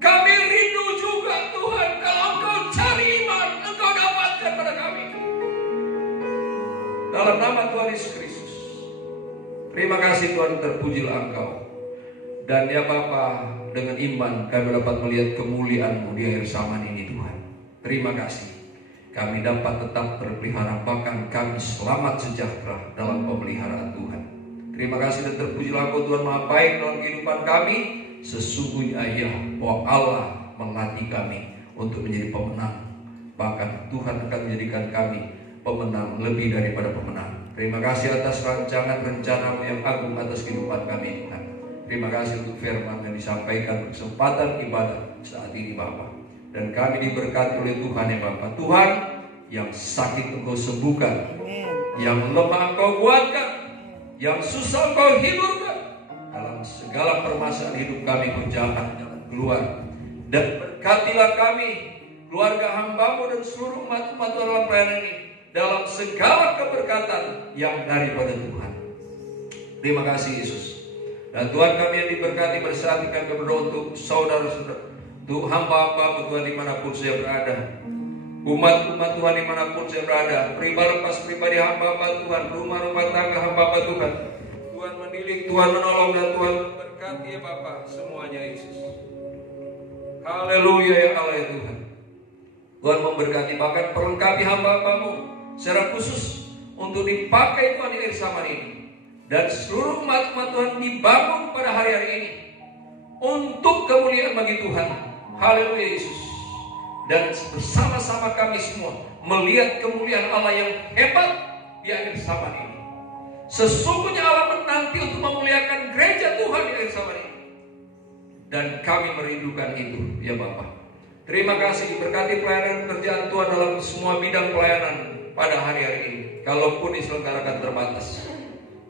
Kami rindu juga Tuhan, kalau Engkau cari iman, Engkau dapatkan pada kami. Dalam nama Tuhan Yesus Kristus. Terima kasih Tuhan, terpujilah Engkau. Dan ya Bapa, dengan iman kami dapat melihat kemuliaan-Mu di akhir zaman ini Tuhan. Terima kasih. Kami dapat tetap berpelihara, bahkan kami selamat sejahtera dalam pemeliharaan Tuhan. Terima kasih dan terpujilah Engkau Tuhan Maha baik dalam kehidupan kami. Sesungguhnya ya bahwa Allah melatih kami untuk menjadi pemenang. Bahkan Tuhan akan menjadikan kami pemenang lebih daripada pemenang. Terima kasih atas rencana-rencana-Mu yang agung atas kehidupan kami Tuhan. Terima kasih untuk firman yang disampaikan kesempatan ibadah saat ini Bapa. Dan kami diberkati oleh Tuhan ya Bapa. Tuhan, yang sakit Engkau sembuhkan, yang lemah Engkau kuatkan, yang susah Engkau hiburkan. Dalam segala permasalahan hidup kami berjalan jalan keluar. Dan berkatilah kami, keluarga hamba-Mu dan seluruh umat-umat dalam pelayanan ini, dalam segala keberkatan yang daripada Tuhan. Terima kasih Yesus. Dan Tuhan kami yang diberkati bersaat ini kami berdoa untuk saudara-saudara, untuk hamba-hamba Tuhan dimanapun saya berada, umat-umat Tuhan dimanapun saya berada, pribadi lepas pribadi hamba-hamba Tuhan, rumah-rumah tangga hamba-hamba Tuhan. Tuhan mendidik, Tuhan menolong dan Tuhan berkati ya Bapa semuanya Yesus. Haleluya ya Allah ya Tuhan. Tuhan memberkati, bahkan perlengkapi hamba-hamba-Mu secara khusus untuk dipakai Tuhan di akhir zaman ini. Dan seluruh umat-umat Tuhan dibangun pada hari-hari ini untuk kemuliaan bagi Tuhan. Haleluya Yesus. Dan bersama-sama kami semua melihat kemuliaan Allah yang hebat di akhir zaman ini. Sesungguhnya Allah menanti untuk memuliakan gereja Tuhan di akhir zaman ini. dan kami merindukan itu, ya Bapa. Terima kasih, berkati pelayanan pekerjaan Tuhan dalam semua bidang pelayanan pada hari-hari ini. Kalaupun diselenggarakan terbatas,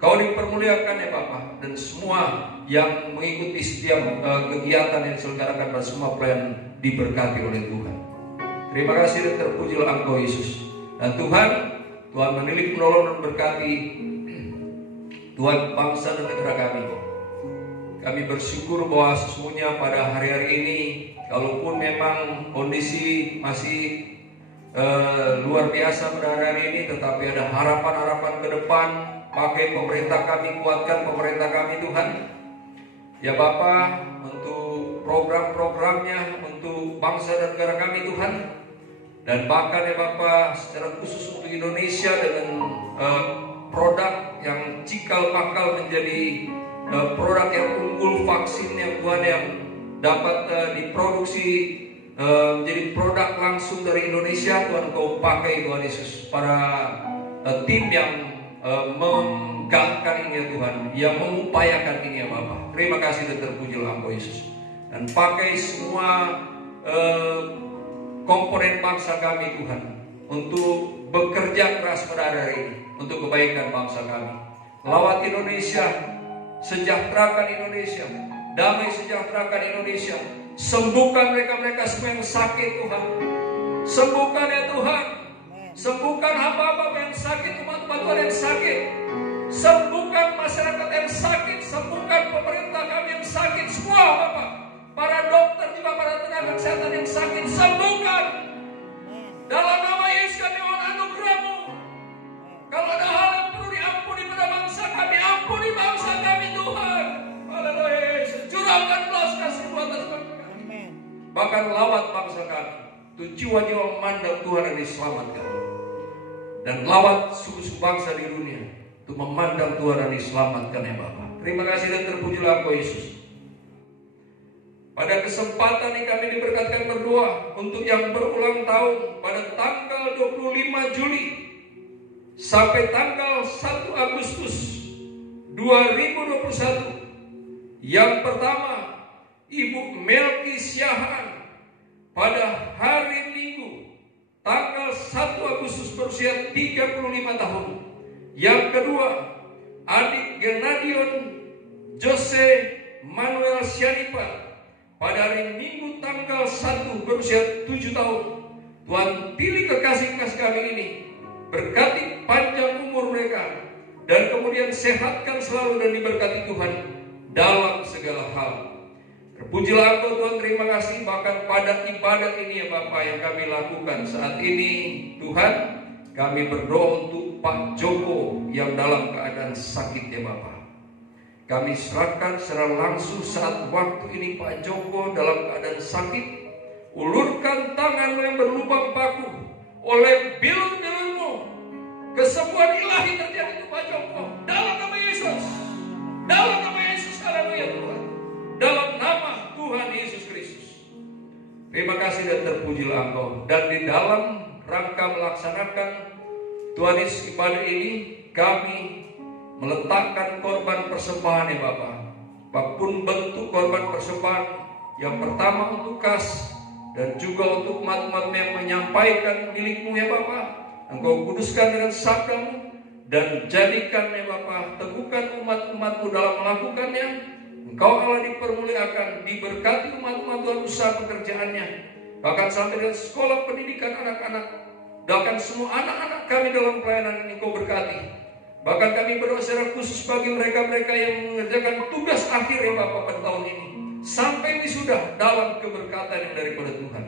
Kau dipermuliakan ya Bapa, dan semua yang mengikuti setiap kegiatan yang diselenggarakan pada semua pelayanan diberkati oleh Tuhan. Terima kasih dan terpujilah Engkau Yesus. Dan Tuhan menilik, menolong dan berkati Tuhan bangsa dan negara kami. Kami bersyukur bahwa sesungguhnya pada hari-hari ini, kalaupun memang kondisi masih luar biasa pada hari ini, tetapi ada harapan-harapan ke depan. Pakai pemerintah kami, kuatkan pemerintah kami Tuhan. Ya Bapa, untuk program-programnya, untuk bangsa dan negara kami Tuhan. Dan bahkan ya Bapa, secara khusus untuk Indonesia dengan produk yang cikal bakal menjadi produk yang unggul, vaksin yang Tuhan yang dapat diproduksi menjadi produk langsung dari Indonesia. Tuhan Kau pakai Tuhan Yesus, para tim yang menggalakkan ini ya Tuhan, yang mengupayakan ini ya Bapa. Terima kasih dan terpujilah Engkau Yesus. Dan pakai semua komponen bangsa kami Tuhan untuk bekerja keras pada hari ini untuk kebaikan bangsa kami. Lawat Indonesia, sejahterakan Indonesia, damai sejahterakan Indonesia. Sembuhkan mereka-mereka semua yang sakit Tuhan. Sembuhkan ya Tuhan. Sembuhkan hamba-hamba yang sakit, umat-umat Tuhan yang sakit. Sembuhkan masyarakat yang sakit. Sembuhkan pemerintah kami yang sakit. Semua Bapak, para dokter juga, para tenaga kesehatan yang sakit, sembuhkan. Dalam nama Yesus kami mohon anugerah-Mu. Kalau ada hal yang perlu diampuni pada bangsa kami, ampuni bangsa kami Tuhan. Haleluya Yesus. Curahkan belas kasih-Mu atas bangsa kami. Bahkan lawat bangsa kami, untuk jiwa-jiwa memandang Tuhan yang diselamatkan. Dan lawat suku-suku bangsa di dunia untuk memandang Tuhan yang diselamatkan ya Bapa. Terima kasih dan terpujilah Engkau Yesus. Pada kesempatan ini kami diberkatkan berdoa untuk yang berulang tahun pada tanggal 25 Juli sampai tanggal 1 Agustus 2021. Yang pertama, Ibu Melki Syahan pada hari Minggu tanggal 1 Agustus berusia 35 tahun. Yang kedua, adik Genadion Jose Manuel Syaripa pada hari Minggu tanggal 1 berusia 7 tahun. Tuhan pilih kekasih-kekasih kami ini, berkati panjang umur mereka, dan kemudian sehatkan selalu dan diberkati Tuhan dalam segala hal. Terpujilah Engkau Tuhan, terima kasih bahkan pada ibadat ini ya Bapak yang kami lakukan saat ini Tuhan. Kami berdoa untuk Pak Joko yang dalam keadaan sakit ya Bapak. Kami serahkan secara langsung saat waktu ini Pak Joko dalam keadaan sakit. Ulurkan tangan-Mu yang berlubang paku, oleh bilur-bilur-Mu kesembuhan ilahi terjadi untuk Pak Joko dalam nama Yesus. Dalam nama Yesus, haleluya Tuhan. Dalam nama Tuhan Yesus Kristus. Terima kasih dan terpujilah Engkau. Dan di dalam rangka melaksanakan Tuhan Yesus ibadah ini, kami meletakkan korban persembahan ya Bapak. Apapun bentuk korban persembahan, yang pertama untuk kas, dan juga untuk umat-umat yang menyampaikan milik-Mu ya Bapak. Engkau kuduskan dengan sabda-Mu, dan jadikan ya Bapak, teguhkan umat-umat-Mu dalam melakukannya. Engkau Allah dipermuliakan, diberkati umat-umat Tuhan usaha pekerjaannya, bahkan sampai dengan sekolah pendidikan anak-anak, bahkan semua anak-anak kami dalam pelayanan ini Engkau berkati. Bahkan kami berdoa secara khusus bagi mereka-mereka yang mengerjakan tugas akhir ya Bapak pada tahun ini, sampai wisuda dalam keberkatan yang daripada Tuhan.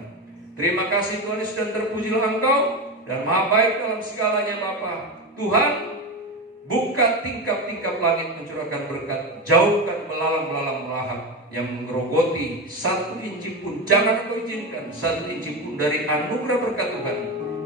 Terima kasih Tuhan Yesus dan terpujilah Engkau, dan maha baik dalam segalanya Bapak. Tuhan, buka tingkap-tingkap langit mencurahkan berkat, jauhkan belalang-belalang melahap yang menggerogoti satu inci pun, jangan Engkau izinkan satu inci pun dari anugerah berkat Tuhan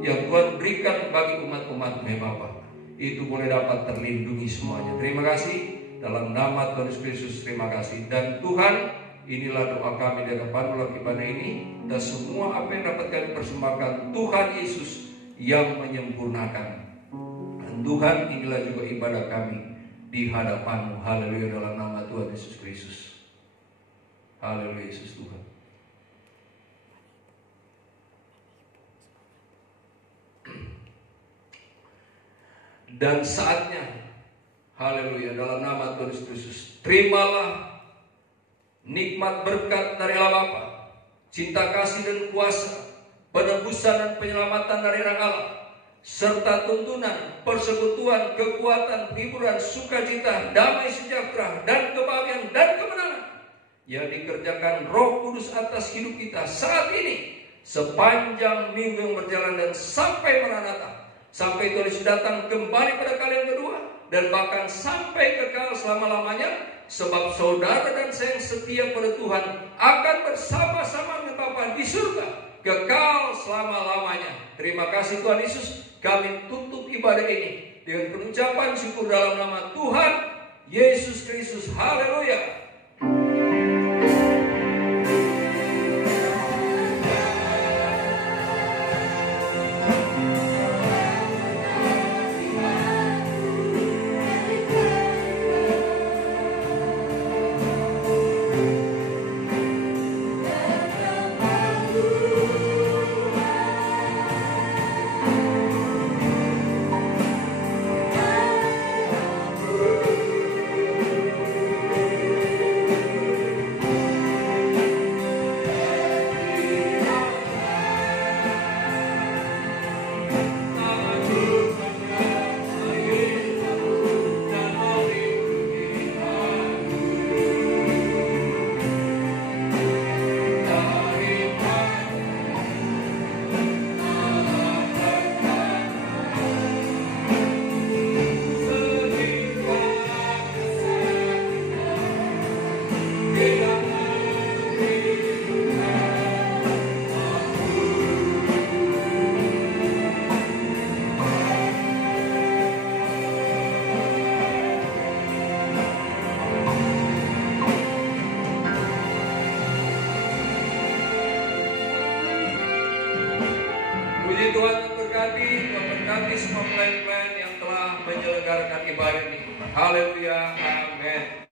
yang Tuhan berikan bagi umat-umat-Mu ya Bapa. Itu boleh dapat terlindungi semuanya. Terima kasih dalam nama Tuhan Yesus Kristus. Terima kasih. Dan Tuhan, inilah doa kami di hadapan ibadah ini, dan semua apa yang dapat kami persembahkan Tuhan Yesus yang menyempurnakan. Tuhan, inilah juga ibadah kami di hadapan-Mu. Haleluya dalam nama Tuhan Yesus Kristus. Haleluya, Yesus Tuhan. Dan saatnya, haleluya, dalam nama Tuhan Yesus, terimalah nikmat berkat dari Allah Bapa, cinta kasih dan kuasa, penebusan dan penyelamatan dari Allah, serta tuntunan, persekutuan, kekuatan, hiburan, sukacita, damai sejahtera, dan kebahagiaan dan kemenangan yang dikerjakan Roh Kudus atas hidup kita saat ini, sepanjang minggu yang berjalan dan sampai Maranatha, sampai Tuhan Yesus datang kembali pada kalian berdua, dan bahkan sampai kekal selama-lamanya. Sebab saudara dan saya yang setia pada Tuhan akan bersama-sama dengan Bapa di surga, kekal selama-lamanya. Terima kasih Tuhan Yesus. Kami tutup ibadah ini dengan pengucapan syukur dalam nama Tuhan Yesus Kristus. Haleluya. Puji Tuhan memberkati semua pelayan-pelayan yang telah menyelenggarakan ibadah ini. Haleluya, amin.